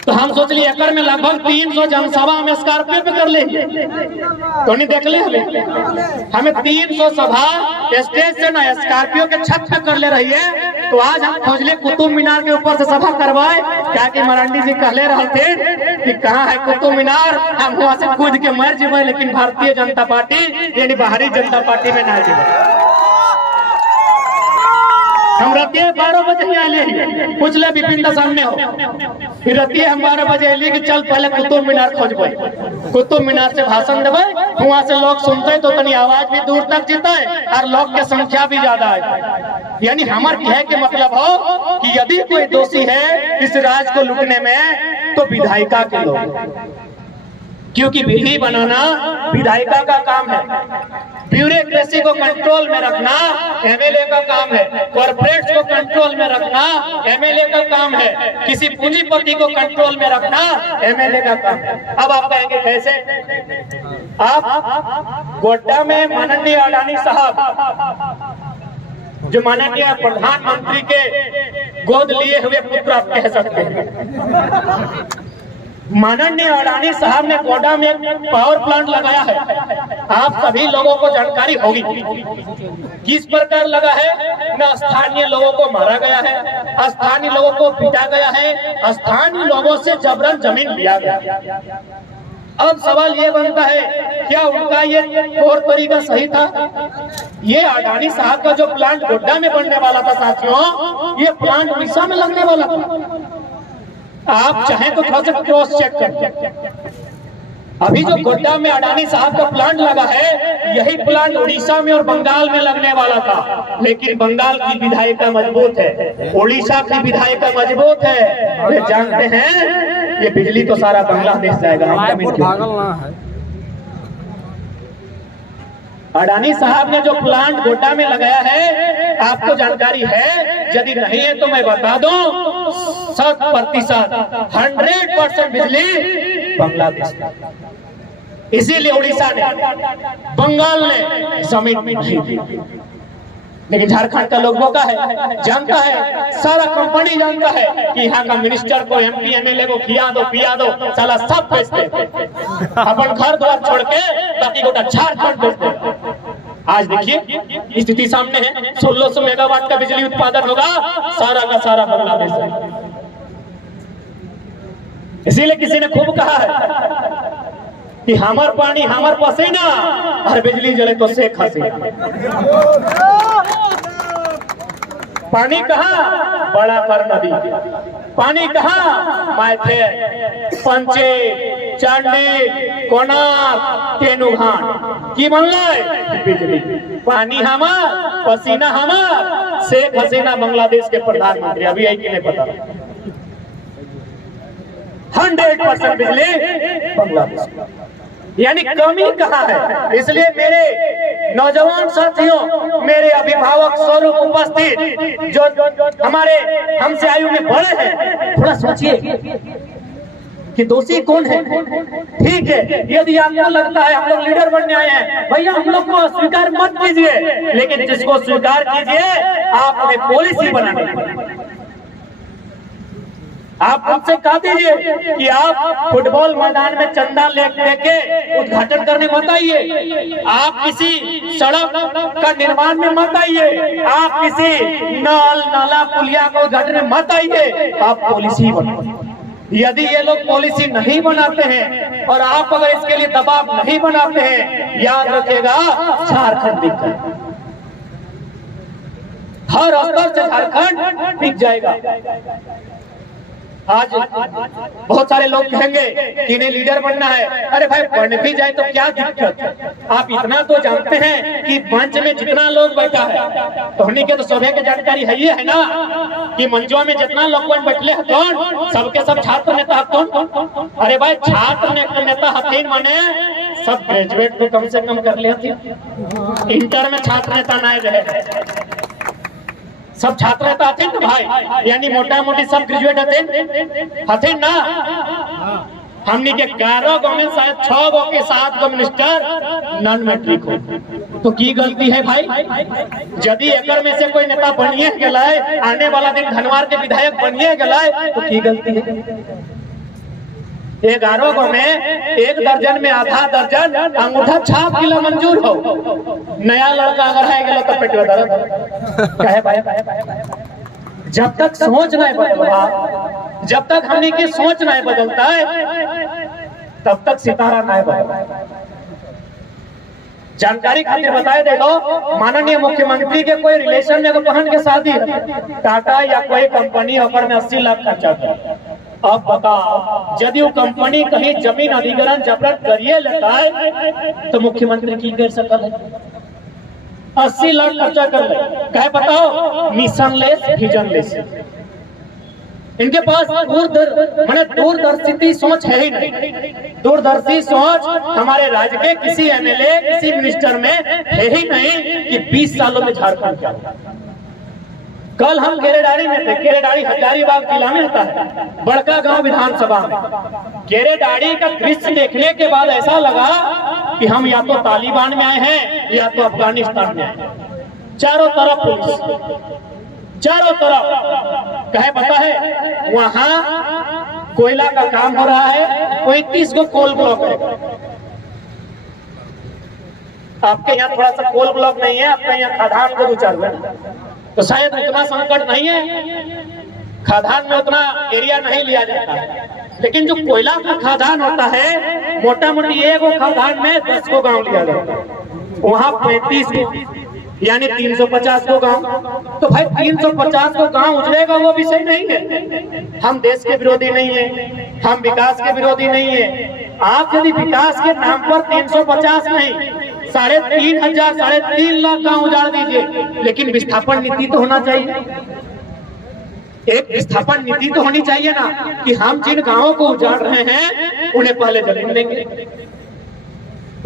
तो हम सोच लिए एकड़ में लगभग 300 जनसभा हम स्कॉर्पियो पे कर ले तो नहीं देख ले हमें 300 सभा स्टेज से ना स्कॉर्पियो के छत पे कर ले रही है। तो आज हम खोजले कुतुब मीनार के ऊपर से सभा करवाए, क्या कि मरांडी जी कहले रहे थे कि कहाँ है कुतुब मीनार, हम वहां से कूद के मर जेबे, लेकिन भारतीय जनता पार्टी यानी बाहरी जनता पार्टी में ना जेबे। हम रतिये 12 बजे आए पूछ ले विपिन के सामने हो, फिर रतिये हम 12 बजे अली कि चल पहले कुतुब मीनार खोजबे, कुतुब मीनार से भाषण देवे, वहां से लोग सुनते तो तनी आवाज भी दूर तक जीते और लोग के संख्या भी ज्यादा है। यानी हमार कहे के मतलब हो कि यदि कोई दोषी है इस राज को लूटने में तो विधायिका के लोग, क्योंकि विधि बनाना विधायिका का काम है, ब्यूरोक्रेसी को कंट्रोल में रखना एमएलए का काम है, कॉर्पोरेट्स को कंट्रोल में रखना एमएलए का काम है, किसी पूंजीपति को कंट्रोल में रखना एमएलए का काम है। अब आप कहेंगे कैसे? आप गोड्डा में माननीय अडानी साहब जो माननीय प्रधानमंत्री के गोद लिए हुए पुत्र आप कह सकते हैं, माननीय अडानी साहब ने गोड्डा में पावर प्लांट लगाया है। आप सभी लोगों को जानकारी होगी किस प्रकार लगा है। न स्थानीय लोगों को मारा गया है, स्थानीय लोगों को पीटा गया है, स्थानीय लोगों से जबरन जमीन लिया गया। अब सवाल ये बनता है क्या उनका ये तौर तरीका सही था? ये अडानी साहब का जो प्लांट गोड्डा में बनने वाला था साथियों, ये प्लांट उड़ीसा में लगने वाला था। आप चाहें तो थोड़ा सा क्रॉस चेक करते, अभी जो गोड्डा में अडानी साहब का प्लांट लगा है यही प्लांट उड़ीसा में और बंगाल में लगने वाला था, लेकिन बंगाल की विधायिका मजबूत है, उड़ीसा की विधायिका मजबूत है। वे जानते हैं ये बिजली तो सारा बांग्लादेश जाएगा। अडानी साहब ने जो प्लांट गोड्डा में लगाया है आपको जानकारी है? यदि नहीं है तो मैं बता दूं 100% 100% बिजली बांग्लादेश, इसीलिए उड़ीसा ने बंगाल ने जमीन नहीं दी। लेकिन झारखंड का लोगों का है, जानता है, सारा कंपनी जानता है कि यहाँ का मिनिस्टर को एमपी एमएलए को खिया दो पिया दो, साला सब बेचते अपन घर द्वार छोड़ के बाकी गोटा झारखंड बेचते। आज देखिए स्थिति सामने है, 1600 मेगावाट का बिजली उत्पादन होगा, सारा का सारा बांग्लादेश है। इसीलिए किसी ने खूब कहा है कि हमार पानी हमार पसीना और बिजली जले तो शेख हसीना। पानी कहाँ? बड़ा कर नदी। पानी कहाँ? मायथे, पंचे, चांडी, कोणार्क, तेनुघाट की बनल बिजली। पानी हमार, पसीना हमार, शेख हसीना बांग्लादेश के प्रधानमंत्री। अभी आई कि नहीं पता? 100% बिजली बांग्लादेश, यानी कमी कहाँ है? इसलिए मेरे नौजवान साथियों, मेरे अभिभावक स्वरूप उपस्थित जो हमारे हमसे आयु में बड़े हैं, थोड़ा सोचिए कि दोषी कौन है। ठीक है, यदि आपको लगता है हम लोग लीडर बनने आए हैं, भैया हम लोग को स्वीकार मत कीजिए, लेकिन जिसको स्वीकार कीजिए आप उन्हें पॉलिसी बनाने। आप हमसे कह दीजिए कि आप फुटबॉल मैदान में चंदा लेके उद्घाटन करने मत आइए, आप किसी सड़क का निर्माण में मत आइए, आप किसी नल नाला पुलिया को उद्घाटन में मत आइए, आप पॉलिसी बनाइए। यदि ये लोग पॉलिसी नहीं बनाते हैं और आप अगर इसके लिए दबाव नहीं बनाते हैं, याद रखिएगा झारखंड बिक जाएगा, हर स्तर से झारखंड बिक जाएगा। आज बहुत सारे लोग कहेंगे कि इन्हें लीडर बनना है। अरे भाई बन भी जाए तो क्या दिक्कत है? आप इतना तो जानते हैं कि मंच में जितना लोग बैठा है तो हमने के तो सभी की जानकारी है ना कि मंचों में जितना लोग बैठले हैं कौन? सबके सब छात्र नेता कौन? अरे भाई छात्र नेता हथीन माने सब ग्रेजुएट को कम से कम कर ले, इंटर में छात्र नेता नहीं रहे, सब छात्र नेता हथिन तो भाई, यानी मोटा मोटी सब ग्रेजुएट हथिन ना। हमने के 11 गो में शायद 6 गो के 7 गो मिनिस्टर नॉन मैट्रिक हो, तो की गलती है भाई? यदि एकर में से कोई नेता बनिए गलाए, आने वाला दिन धनवार के विधायक बनिए गलाए, तो की गलती है? 11 गो में 1 दर्जन में आधा दर्जन अंगूठा छाप गिला मंजूर हो। नया लड़का अगर है गया तो पेट दर्द कहे भाई। जब तक सोच नहीं बदलता, जब तक हमने की सोच नहीं बदलता है, तब तक सितारा नहीं बदलता। जानकारी खातिर बताए दे दो, माननीय मुख्यमंत्री के कोई रिलेशन में बहन के शादी है, टाटा या कोई कंपनी ऑफर में 80 लाख खर्चा कर। अब बताओ, यदि वो कंपनी कहीं जमीन अधिग्रहण जबरन करिए लेता है तो मुख्यमंत्री की कर सकता है 80 लाख खर्चा कर ले। कहे बताओ, मिशन लेस विजन लेस, इनके पास दूरदर्शी सोच है ही नहीं। दूरदर्शी सोच हमारे राज्य के किसी एमएलए किसी मिनिस्टर में है ही नहीं कि 20 सालों में झारखंड क्या। कल हम केरेडारी में थे, केरेडारी हजारीबाग जिला में होता है, बड़का गांव विधानसभा में। केरेडारी का दृश्य देखने के बाद ऐसा लगा कि हम या तो तालिबान में आए हैं या तो अफगानिस्तान में आए हैं। चारों तरफ पुलिस, चारों तरफ। कहे पता है, वहां कोयला का काम हो रहा है, 35 को कोल ब्लॉक है। आपके यहाँ थोड़ा सा कोल ब्लॉक नहीं है, आपके यहाँ खादान को विचार है, तो शायद उतना संकट नहीं है, खादान में उतना एरिया नहीं लिया जाता है। लेकिन जो कोयला का खादान होता है, मोटा मोटी एक खादान में 10 को गांव लिया जाता है, वहां 35 यानी 350 को गांव। तो भाई 350 को गांव उजड़ेगा वो विषय नहीं है। हम देश के विरोधी नहीं है, हम विकास के विरोधी नहीं है। आप यदि विकास के नाम पर 350 नहीं 3,500 3.5 लाख गांव उजाड़ दीजिए, लेकिन विस्थापन नीति तो होना चाहिए। एक विस्थापन नीति तो होनी चाहिए ना, कि हम जिन गांवों को उजाड़ रहे हैं उन्हें पहले जमीन देंगे,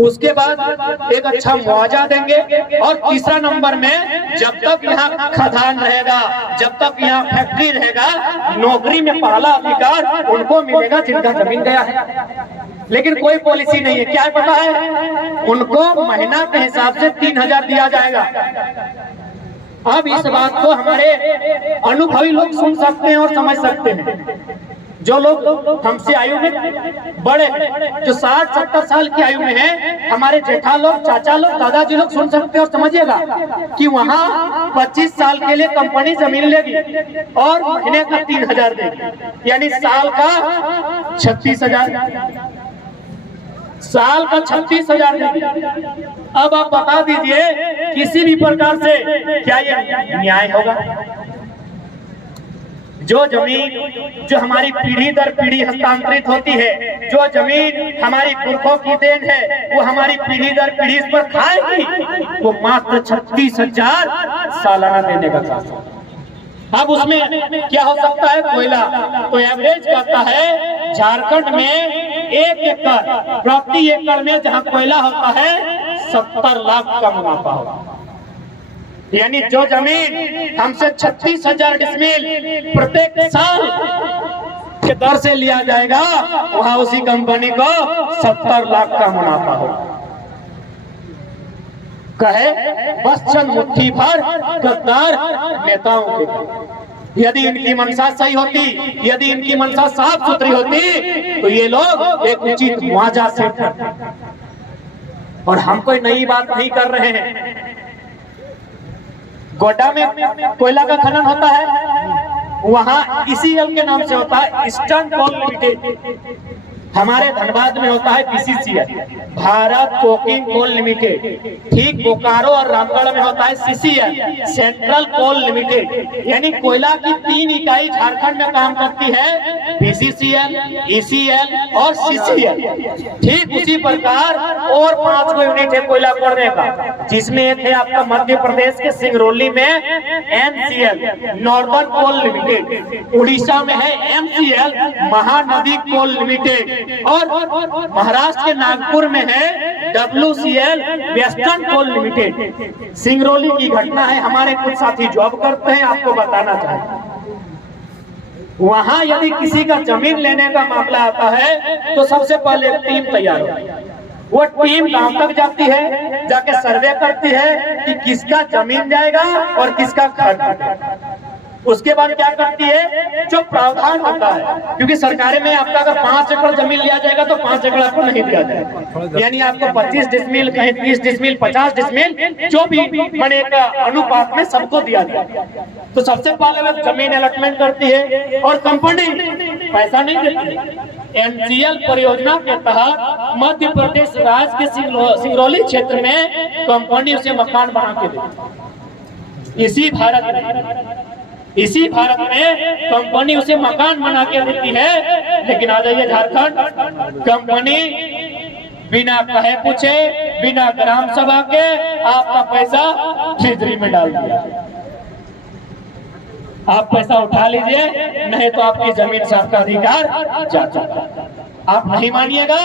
उसके बाद एक अच्छा मुआवजा देंगे, और तीसरा नंबर में जब तक यहाँ खदान रहेगा, जब तक यहाँ फैक्ट्री रहेगा, नौकरी में पहला अधिकार उनको मिलेगा जिनका जमीन गया है। लेकिन कोई पॉलिसी नहीं है। क्या है पता है, उनको महीना के हिसाब से 3,000 दिया जाएगा। अब इस बात को हमारे अनुभवी लोग सुन सकते हैं और समझ सकते हैं। जो लोग हमसे आयु में बड़े हैं, जो 60-70 साल की आयु में हैं, हमारे जेठा लोग, चाचा लोग, दादाजी लोग सुन सकते हैं और समझिएगा कि वहाँ 25 साल के लिए कंपनी जमीन लेगी और महीने का 3,000 देगी, यानी साल का 36,000, साल का 36,000 देगी। अब आप बता दीजिए, किसी भी प्रकार से क्या ये न्याय होगा? जो जमीन जो हमारी पीढ़ी दर पीढ़ी हस्तांतरित होती है, जो जमीन हमारी पुरखों की देन है, वो हमारी पीढ़ी दर पीढ़ी इस पर खाएगी, वो मात्र 36,000 सालाना देने का काम। अब उसमें क्या हो सकता है? कोयला तो एवरेज कहता है झारखंड में 1 एकड़ प्रति एकड़ में जहाँ कोयला होता है 70 लाख का मुनाफा होगा। यानी जो जमीन हमसे 36,000 डिसमिल प्रत्येक साल के दर से लिया जाएगा, वहां उसी कंपनी को 70 लाख का मुनाफा हो। कहे बस चंद मुट्ठी भर गद्दार नेताओं के। यदि इनकी मंशा सही होती, यदि इनकी मंशा साफ सुथरी होती, तो ये लोग एक उचित मुआवजा से करते। और हम कोई नई बात नहीं कर रहे हैं। गोड्डा में कोयला का खनन होता है, वहाँ ECL के नाम से होता है, ईस्टर्न कोल लिमिटेड। हमारे धनबाद में होता है BCCL, Bharat coking coal limited. ठीक बोकारो और रामगढ़ में होता है CCL, सेंट्रल कोल लिमिटेड। यानी कोयला की 3 इकाई झारखंड में काम करती है, BCCL, ECL और CCL। ठीक उसी प्रकार और 5 यूनिट है कोयला खोदने का, जिसमें एक है आपका मध्य प्रदेश के सिंगरौली में NCL, नॉर्दर्न कोल लिमिटेड। उड़ीसा में है MCL, महानदी कोल लिमिटेड। और महाराष्ट्र के नागपुर में है WCL, वेस्टर्न कोल लिमिटेड। सिंगरौली की घटना है, हमारे कुछ साथी जॉब करते हैं, आपको बताना चाहते। वहां यदि किसी का जमीन लेने का मामला आता है तो सबसे पहले टीम तैयार होती है। वो टीम गांव तक जाती है, जाके सर्वे करती है कि किसका जमीन जाएगा और किसका घर। उसके बाद क्या करती है, जो प्रावधान होता है, क्योंकि सरकार में आपका अगर 5 एकड़ जमीन लिया जाएगा तो 5 एकड़ आपको नहीं दिया जाएगा। यानी आपको 25 डिसमिल, कहीं 30 डिसमिल, 50 डिसमिल, जो भी बने का अनुपात में सबको दिया जाए। तो सबसे पहले वो जमीन अलॉटमेंट करती है और कंपनी पैसा नहीं देती। NCL परियोजना के तहत मध्य प्रदेश राज्य के सिंगरौली क्षेत्र में कंपनी उसे मकान बना के देती। इसी भारत में कंपनी उसे मकान बना के देती है। लेकिन आ जाइए झारखंड, कंपनी बिना कहे पूछे, बिना ग्राम सभा के आपका पैसा ट्रेजरी में डाल दिया। आप पैसा उठा लीजिए, नहीं तो आपकी जमीन से आपका अधिकार जा चुका। आप नहीं मानिएगा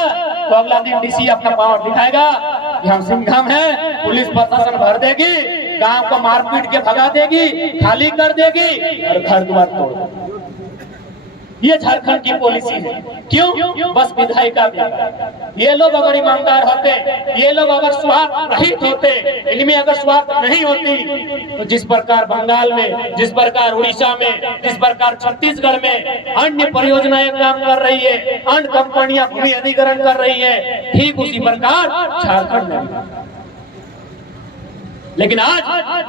तो अगला दिन DC अपना पावर दिखाएगा कि हम सिंघम है, पुलिस प्रशासन भर देगी, गांव को मारपीट के भगा देगी, खाली कर देगी और घर द्वार तोड़ देगी। ये झारखंड की पॉलिसी है। क्यों? बस विधायी का भी। ये लोग अगर ईमानदार होते, ये लोग अगर स्वार्थ रहित होते, इनमें अगर स्वार्थ नहीं होती, तो जिस प्रकार बंगाल में, जिस प्रकार उड़ीसा में, जिस प्रकार छत्तीसगढ़ में अन्य परियोजनाएं काम कर रही है, अन्य कंपनियां भूमि अधिग्रहण कर रही है, ठीक उसी प्रकार झारखंड में। लेकिन आज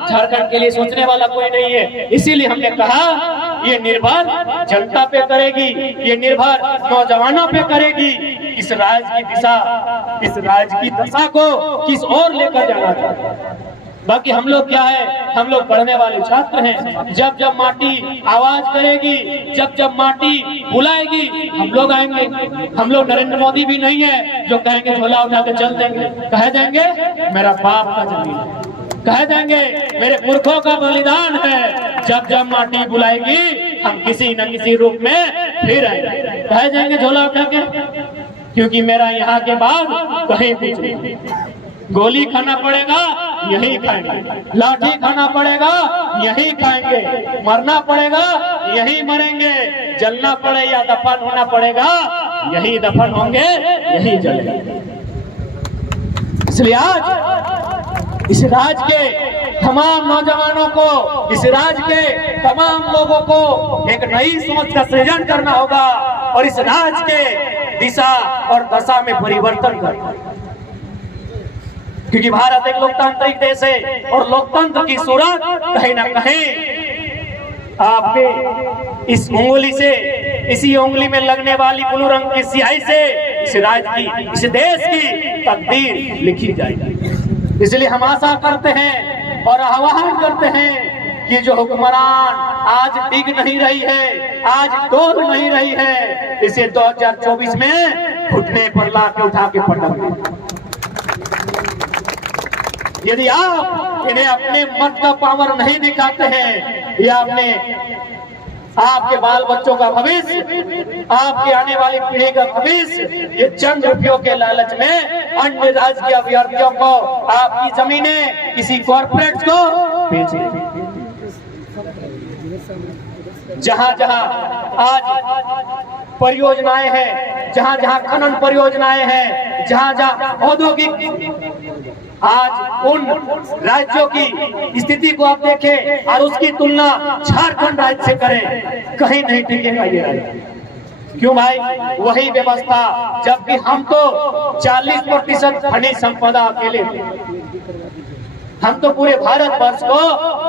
झारखंड के लिए सोचने वाला कोई नहीं है। इसीलिए हमने कहा ये निर्भर जनता पे करेगी, ये निर्भर नौजवानों पे करेगी। इस राज्य की दिशा, इस राज्य की दशा को किस ओर लेकर जाना था। बाकी हम लोग क्या है, हम लोग पढ़ने वाले छात्र हैं। जब जब माटी आवाज करेगी, जब जब माटी बुलाएगी, हम लोग आएंगे। हम लोग नरेंद्र मोदी भी नहीं है जो कहेंगे झोला उठा के चल देंगे। कह देंगे मेरा बाप का जमीन है, कह देंगे मेरे पुरखों का बलिदान है। जब जब माटी बुलाएगी हम किसी न किसी रूप में फिर आएंगे। कह देंगे झोला उठा के, क्योंकि मेरा यहाँ के बाद कहीं कुछ नहीं। गोली खाना पड़ेगा यही खाएंगे, लाठी खाना पड़ेगा यही खाएंगे, मरना पड़ेगा यही मरेंगे, जलना पड़े या दफन होना पड़ेगा यही दफन होंगे, यही जलेंगे। इसलिए आज इस राज्य के तमाम नौजवानों को, इस राज्य के तमाम लोगों को एक नई सोच का सृजन करना होगा और इस राज्य के दिशा और दशा में परिवर्तन करना। क्योंकि भारत एक लोकतांत्रिक देश है और लोकतंत्र की सूरत कहीं ना कहीं आपके इस उंगली से, इसी उंगली में लगने वाली ब्लू रंग की स्याही से इस राज्य की, इस देश की तकदीर लिखी जाएगी। इसलिए हम आशा करते हैं और आह्वान करते हैं कि जो हुक्मरान आज डिग नहीं रही है, आज डोल नहीं रही है, इसे 2024 में घुटने पर ला के उठा के पटक। यदि आप इन्हें अपने मत का पावर नहीं दिखाते हैं, या अपने आपके बाल बच्चों का भविष्य, आपकी आने वाली पीढ़ी का भविष्य ये चंद रुपयों के लालच में अन्य राज्य के अभ्यर्थियों को, आपकी जमीनें किसी कॉर्पोरेट को बेचेंगे। जहां जहां आज परियोजनाएं हैं, जहां जहां खनन परियोजनाएं हैं, जहां जहां औद्योगिक, आज उन राज्यों की स्थिति को आप देखें और उसकी तुलना झारखंड राज्य से करें, कहीं नहीं टिकेगा ये राज्य। क्यों भाई? वही व्यवस्था, जबकि हम तो 40% खनिज संपदा अकेले, हम तो पूरे भारत वर्ष को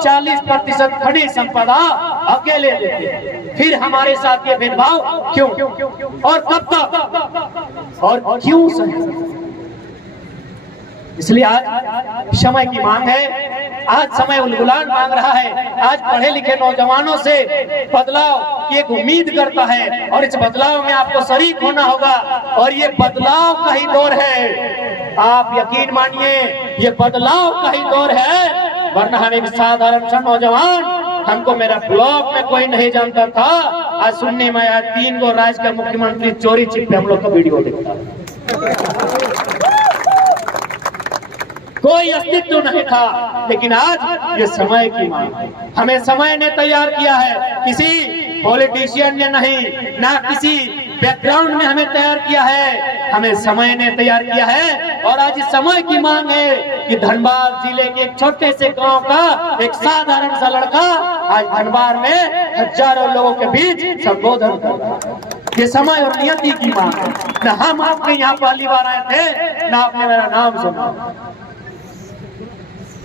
40% खनिज संपदा अकेले देते, फिर हमारे साथ ये भेदभाव क्यों और कब तक और क्यों सही? इसलिए आज समय की मांग है, आज समय उलगुलान मांग रहा है। आज पढ़े लिखे नौजवानों से बदलाव की एक उम्मीद करता है और इस बदलाव में आपको शरीक होना होगा और ये बदलाव का ही दौर है। आप यकीन मानिए ये बदलाव का ही दौर है, वरना हम एक साधारण सा नौजवान, हमको मेरा ब्लॉक में कोई नहीं जानता था, आज सुनने में आया 3 गो राज्य का मुख्यमंत्री चोरी छिपे हम लोग का वीडियो देखता, कोई अस्तित्व नहीं था। लेकिन आज ये समय की मांग है, हमें समय ने तैयार किया है, किसी पॉलिटिशियन ने नहीं, ना किसी बैकग्राउंड में हमें तैयार किया है, हमें समय ने तैयार किया है। और आज इस समय की मांग है कि धनबाद जिले के एक छोटे से गांव का एक साधारण सा लड़का आज धनबाद में हजारों लोगों के बीच संबोधन कर रहा है। ये समय और नियति की मांग है। न हम आपके यहाँ पहली बार आए थे, न आपने मेरा नाम सुना,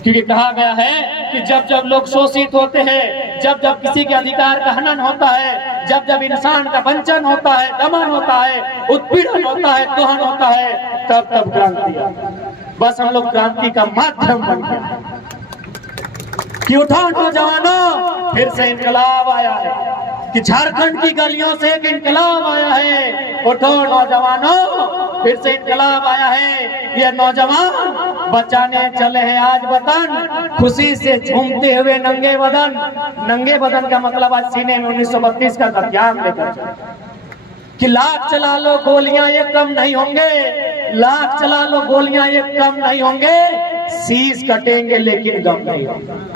क्योंकि कहा गया है कि जब जब लोग शोषित होते हैं, जब जब किसी के अधिकार का हनन होता है, जब जब इंसान का वंचन होता है, दमन होता है, उत्पीड़न होता है, दोहन होता है, तब तब क्रांति आता है। बस हम लोग क्रांति का माध्यम बन गए कि उठो नौजवानों, फिर से इनकलाब आया है, कि झारखंड की गलियों से एक इनकलाब आया है। उठो नौजवानों, फिर से इनकलाब आया है। ये नौजवान बचाने चले हैं आज वतन, खुशी से झूमते हुए नंगे बदन। नंगे बदन का मतलब आज सीने में 1932 का हथियार लेकर कि लाख चला लो गोलियां ये कम नहीं होंगे, लाख चला लो गोलियां ये कम नहीं होंगे, शीश कटेंगे लेकिन गम नहीं होंगे।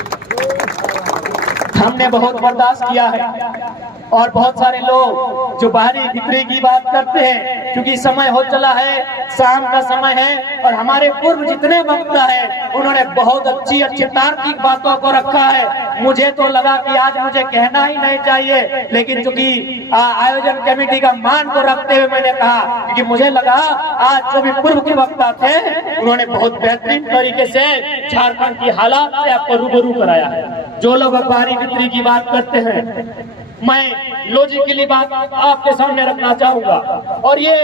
हमने बहुत बर्दाश्त किया है और बहुत सारे लोग जो बाहरी भीतरी की बात करते हैं, क्योंकि समय हो चला है, शाम का समय है और हमारे पूर्व जितने वक्ता है उन्होंने बहुत अच्छी अच्छी तार्किक बातों को रखा है। मुझे तो लगा कि आज मुझे कहना ही नहीं चाहिए, लेकिन चूंकि आयोजन कमेटी का मान को रखते हुए मैंने कहा, क्योंकि मुझे लगा आज जो भी पूर्व के वक्ता थे उन्होंने बहुत बेहतरीन तरीके से झारखंड की हालात से आपको रूबरू कराया है। जो लोग बाहरी भीतरी की बात करते हैं, मैं लॉजिकली बात आपके सामने रखना चाहूंगा। और ये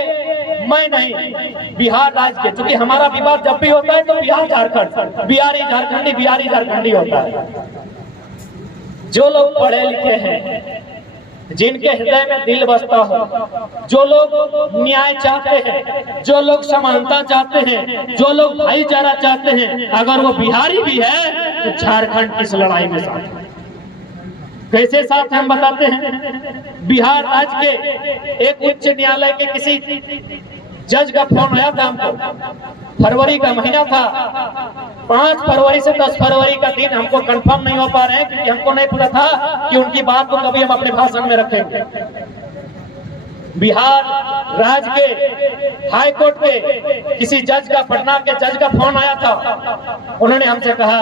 मैं नहीं, बिहार राज्य के, क्योंकि हमारा विवाद जब भी होता है तो बिहार झारखंड, बिहारी झारखंडी, बिहारी झारखंडी होता है। जो लोग पढ़े लिखे हैं, जिनके हृदय में दिल बसता हो, जो लोग न्याय चाहते हैं, जो लोग समानता चाहते हैं, जो लोग भाईचारा चाहते हैं, अगर वो बिहारी भी है तो झारखंड की इस लड़ाई में साथ है। कैसे साथ हम बताते हैं। बिहार राज्य के एक उच्च न्यायालय के किसी जज का फोन आया था हमको, फरवरी का महीना था, 5 फरवरी से 10 फरवरी का दिन हमको कंफर्म नहीं हो पा रहे हैं, क्योंकि हमको नहीं पता था कि उनकी बात को कभी हम अपने भाषण में रखेंगे। बिहार राज्य के हाई कोर्ट पे किसी जज का, पटना के जज का फोन आया था। उन्होंने हमसे कहा,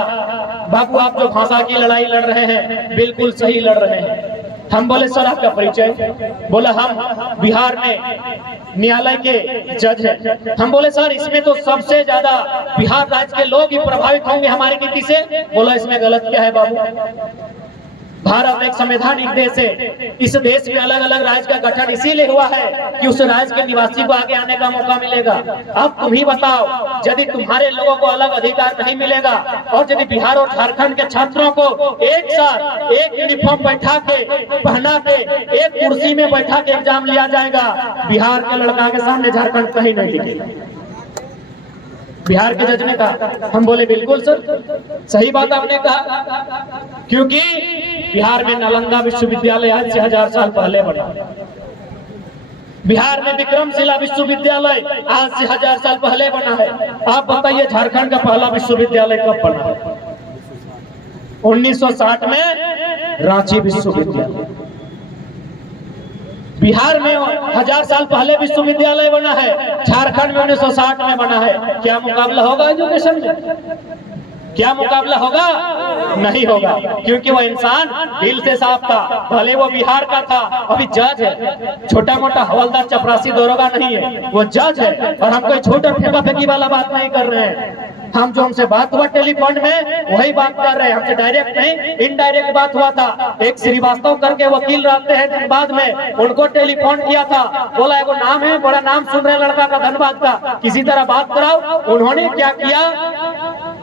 बाबू आप जो भाषा की लड़ाई लड़ रहे हैं बिल्कुल सही लड़ रहे हैं। हम बोले सर आपका परिचय? बोला हम बिहार में न्यायालय के जज हैं। हम बोले सर इसमें तो सबसे ज्यादा बिहार राज्य के लोग ही प्रभावित होंगे हमारी नीति से। बोला इसमें गलत क्या है बाबू, भारत एक संवैधानिक देश है। इस देश में अलग अलग राज्य का गठन इसीलिए हुआ है कि उस राज्य के निवासी को आगे आने का मौका मिलेगा। अब तुम ही बताओ, यदि तुम्हारे लोगों को अलग अधिकार नहीं मिलेगा और यदि बिहार और झारखंड के छात्रों को एक साथ एक यूनिफॉर्म बैठा के, पहना के, एक कुर्सी में बैठा के एग्जाम लिया जाएगा, बिहार के लड़का के सामने झारखंड कहीं नहीं दिखेगा। बिहार के जज ने कहा। हम बोले बिल्कुल सर, सही बात आपने कहा, क्योंकि बिहार में नालंदा विश्वविद्यालय आज से 1000 साल पहले बना। बिहार में विक्रमशिला विश्वविद्यालय आज से 1000 साल पहले बना है। आप बताइए झारखंड का पहला विश्वविद्यालय कब बना है? 1960 में रांची विश्वविद्यालय। बिहार में 1000 साल पहले विश्वविद्यालय बना है, झारखंड में 1960 में बना है। क्या मुकाबला होगा एजुकेशन में? क्या मुकाबला होगा? नहीं होगा, क्योंकि वो इंसान दिल से साफ था, भले वो बिहार का था, अभी जज है, छोटा मोटा हवलदार चपरासी दरोगा नहीं है, वो जज है। और हम कोई छोटा फेंका फेंकी वाला बात नहीं कर रहे हैं। हम जो हमसे बात हुआ टेलीफोन में वही बात कर रहे हैं, हमसे डायरेक्ट नहीं इनडायरेक्ट बात हुआ था। एक श्रीवास्तव करके वकील रहते हैं धनबाद में, उनको टेलीफोन किया था, बोला एगो नाम है, बड़ा नाम सुन रहे लड़का का धनबाद का, किसी तरह बात कराओ। उन्होंने क्या किया,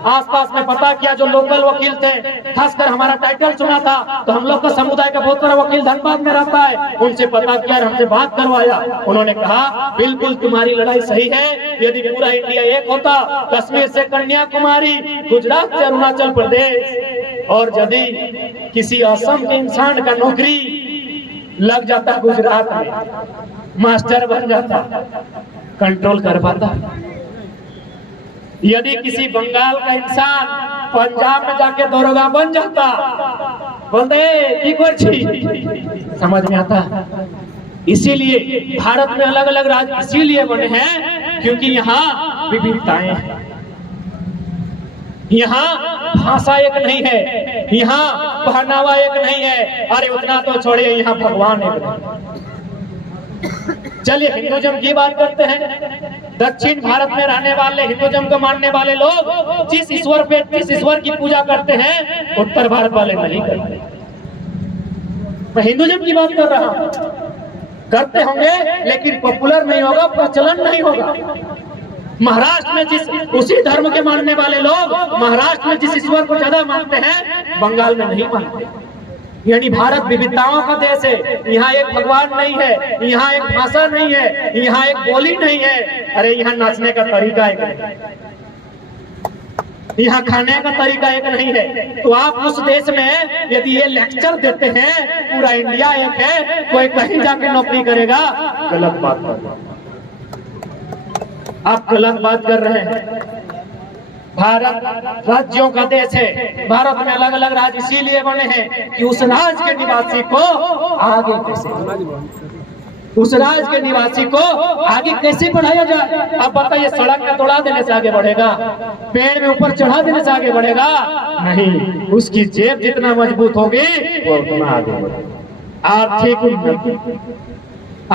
आसपास में पता किया, जो लोकल वकील थे, खासकर हमारा टाइटल सुना था तो हम लोग का समुदाय का बहुत बड़ा वकील धनबाद में रहता है, उनसे पता किया और हमसे बात करवाया। उन्होंने कहा बिल्कुल तुम्हारी लड़ाई सही है, यदि पूरा इंडिया एक होता, कश्मीर से कन्याकुमारी, गुजरात से अरुणाचल प्रदेश, और यदि किसी असम के इंसान का नौकरी लग जाता गुजरात में, मास्टर बन जाता, कंट्रोल कर पाता। यदि किसी बंगाल का इंसान पंजाब में जाके दरोगा बन जाता, बोलते समझ में आता। इसीलिए भारत में अलग अलग राज्य इसीलिए बने हैं क्योंकि यहाँ विविधताएं हैं, यहाँ भाषा एक नहीं है, यहाँ पहनावा एक नहीं है। अरे उतना तो छोड़िए, यहाँ भगवान एक नहीं। चलिए हिंदुज्म की बात करते हैं। दक्षिण भारत में रहने वाले हिंदुज्म को मानने वाले लोग जिस ईश्वर की पूजा करते हैं, उत्तर भारत वाले नहीं करते। मैं हिंदुइज्म की बात कर रहा हूं। करते होंगे लेकिन पॉपुलर नहीं होगा, प्रचलन नहीं होगा। महाराष्ट्र में जिस उसी धर्म के मानने वाले लोग महाराष्ट्र में जिस ईश्वर को ज्यादा मानते हैं, बंगाल में नहीं मानते। यानी भारत विविधताओं का देश है। यहाँ एक भगवान नहीं है, यहाँ एक भाषा नहीं है, यहाँ एक बोली नहीं है। अरे यहाँ नाचने का तरीका एक नहीं, यहाँ खाने का तरीका एक नहीं है। तो आप उस देश में यदि ये लेक्चर देते हैं पूरा इंडिया एक है, कोई कहीं जाके नौकरी करेगा, गलत बात कर रहे हैं। आप गलत बात कर रहे हैं। भारत राज्यों का देश है। भारत में अलग अलग राज्य इसीलिए बने हैं कि उस राज्य के निवासी को आगे कैसे, उस राज्य के निवासी को आगे कैसे बढ़ाया जाए। अब बताइए, सड़क में तोड़ा देने से आगे बढ़ेगा? पेड़ में ऊपर चढ़ा देने से आगे बढ़ेगा? नहीं, उसकी जेब जितना मजबूत होगी वो उतना आगे बढ़ेगा।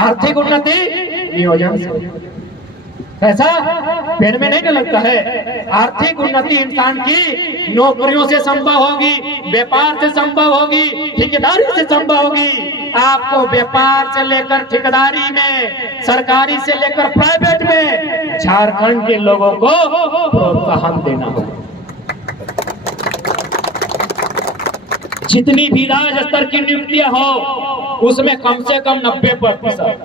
आर्थिक उन्नति नियोजन से, ऐसा पेड़ में नहीं लगता है। आर्थिक उन्नति इंसान की नौकरियों से संभव होगी, व्यापार से संभव होगी, ठेकेदारी से संभव होगी। आपको व्यापार से लेकर ठेकेदारी में, सरकारी से लेकर प्राइवेट में झारखंड के लोगों को प्रोत्साहन देना होगा। जितनी भी राज्य स्तर की नियुक्तियां हो उसमें कम से कम 90%।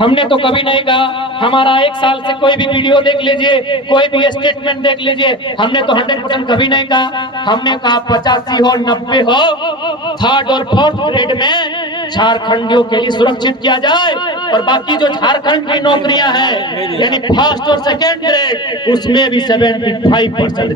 हमने तो कभी नहीं कहा, हमारा 1 साल से कोई भी वीडियो देख लीजिए, कोई भी स्टेटमेंट देख लीजिए, हमने तो 100% कभी नहीं कहा। हमने कहा 85 हो 90 हो, 3rd और 4th ग्रेड में झारखंडियों के लिए सुरक्षित किया जाए, और बाकी जो झारखंड की नौकरियां हैं यानी 1st और 2nd ग्रेड उसमें भी 75%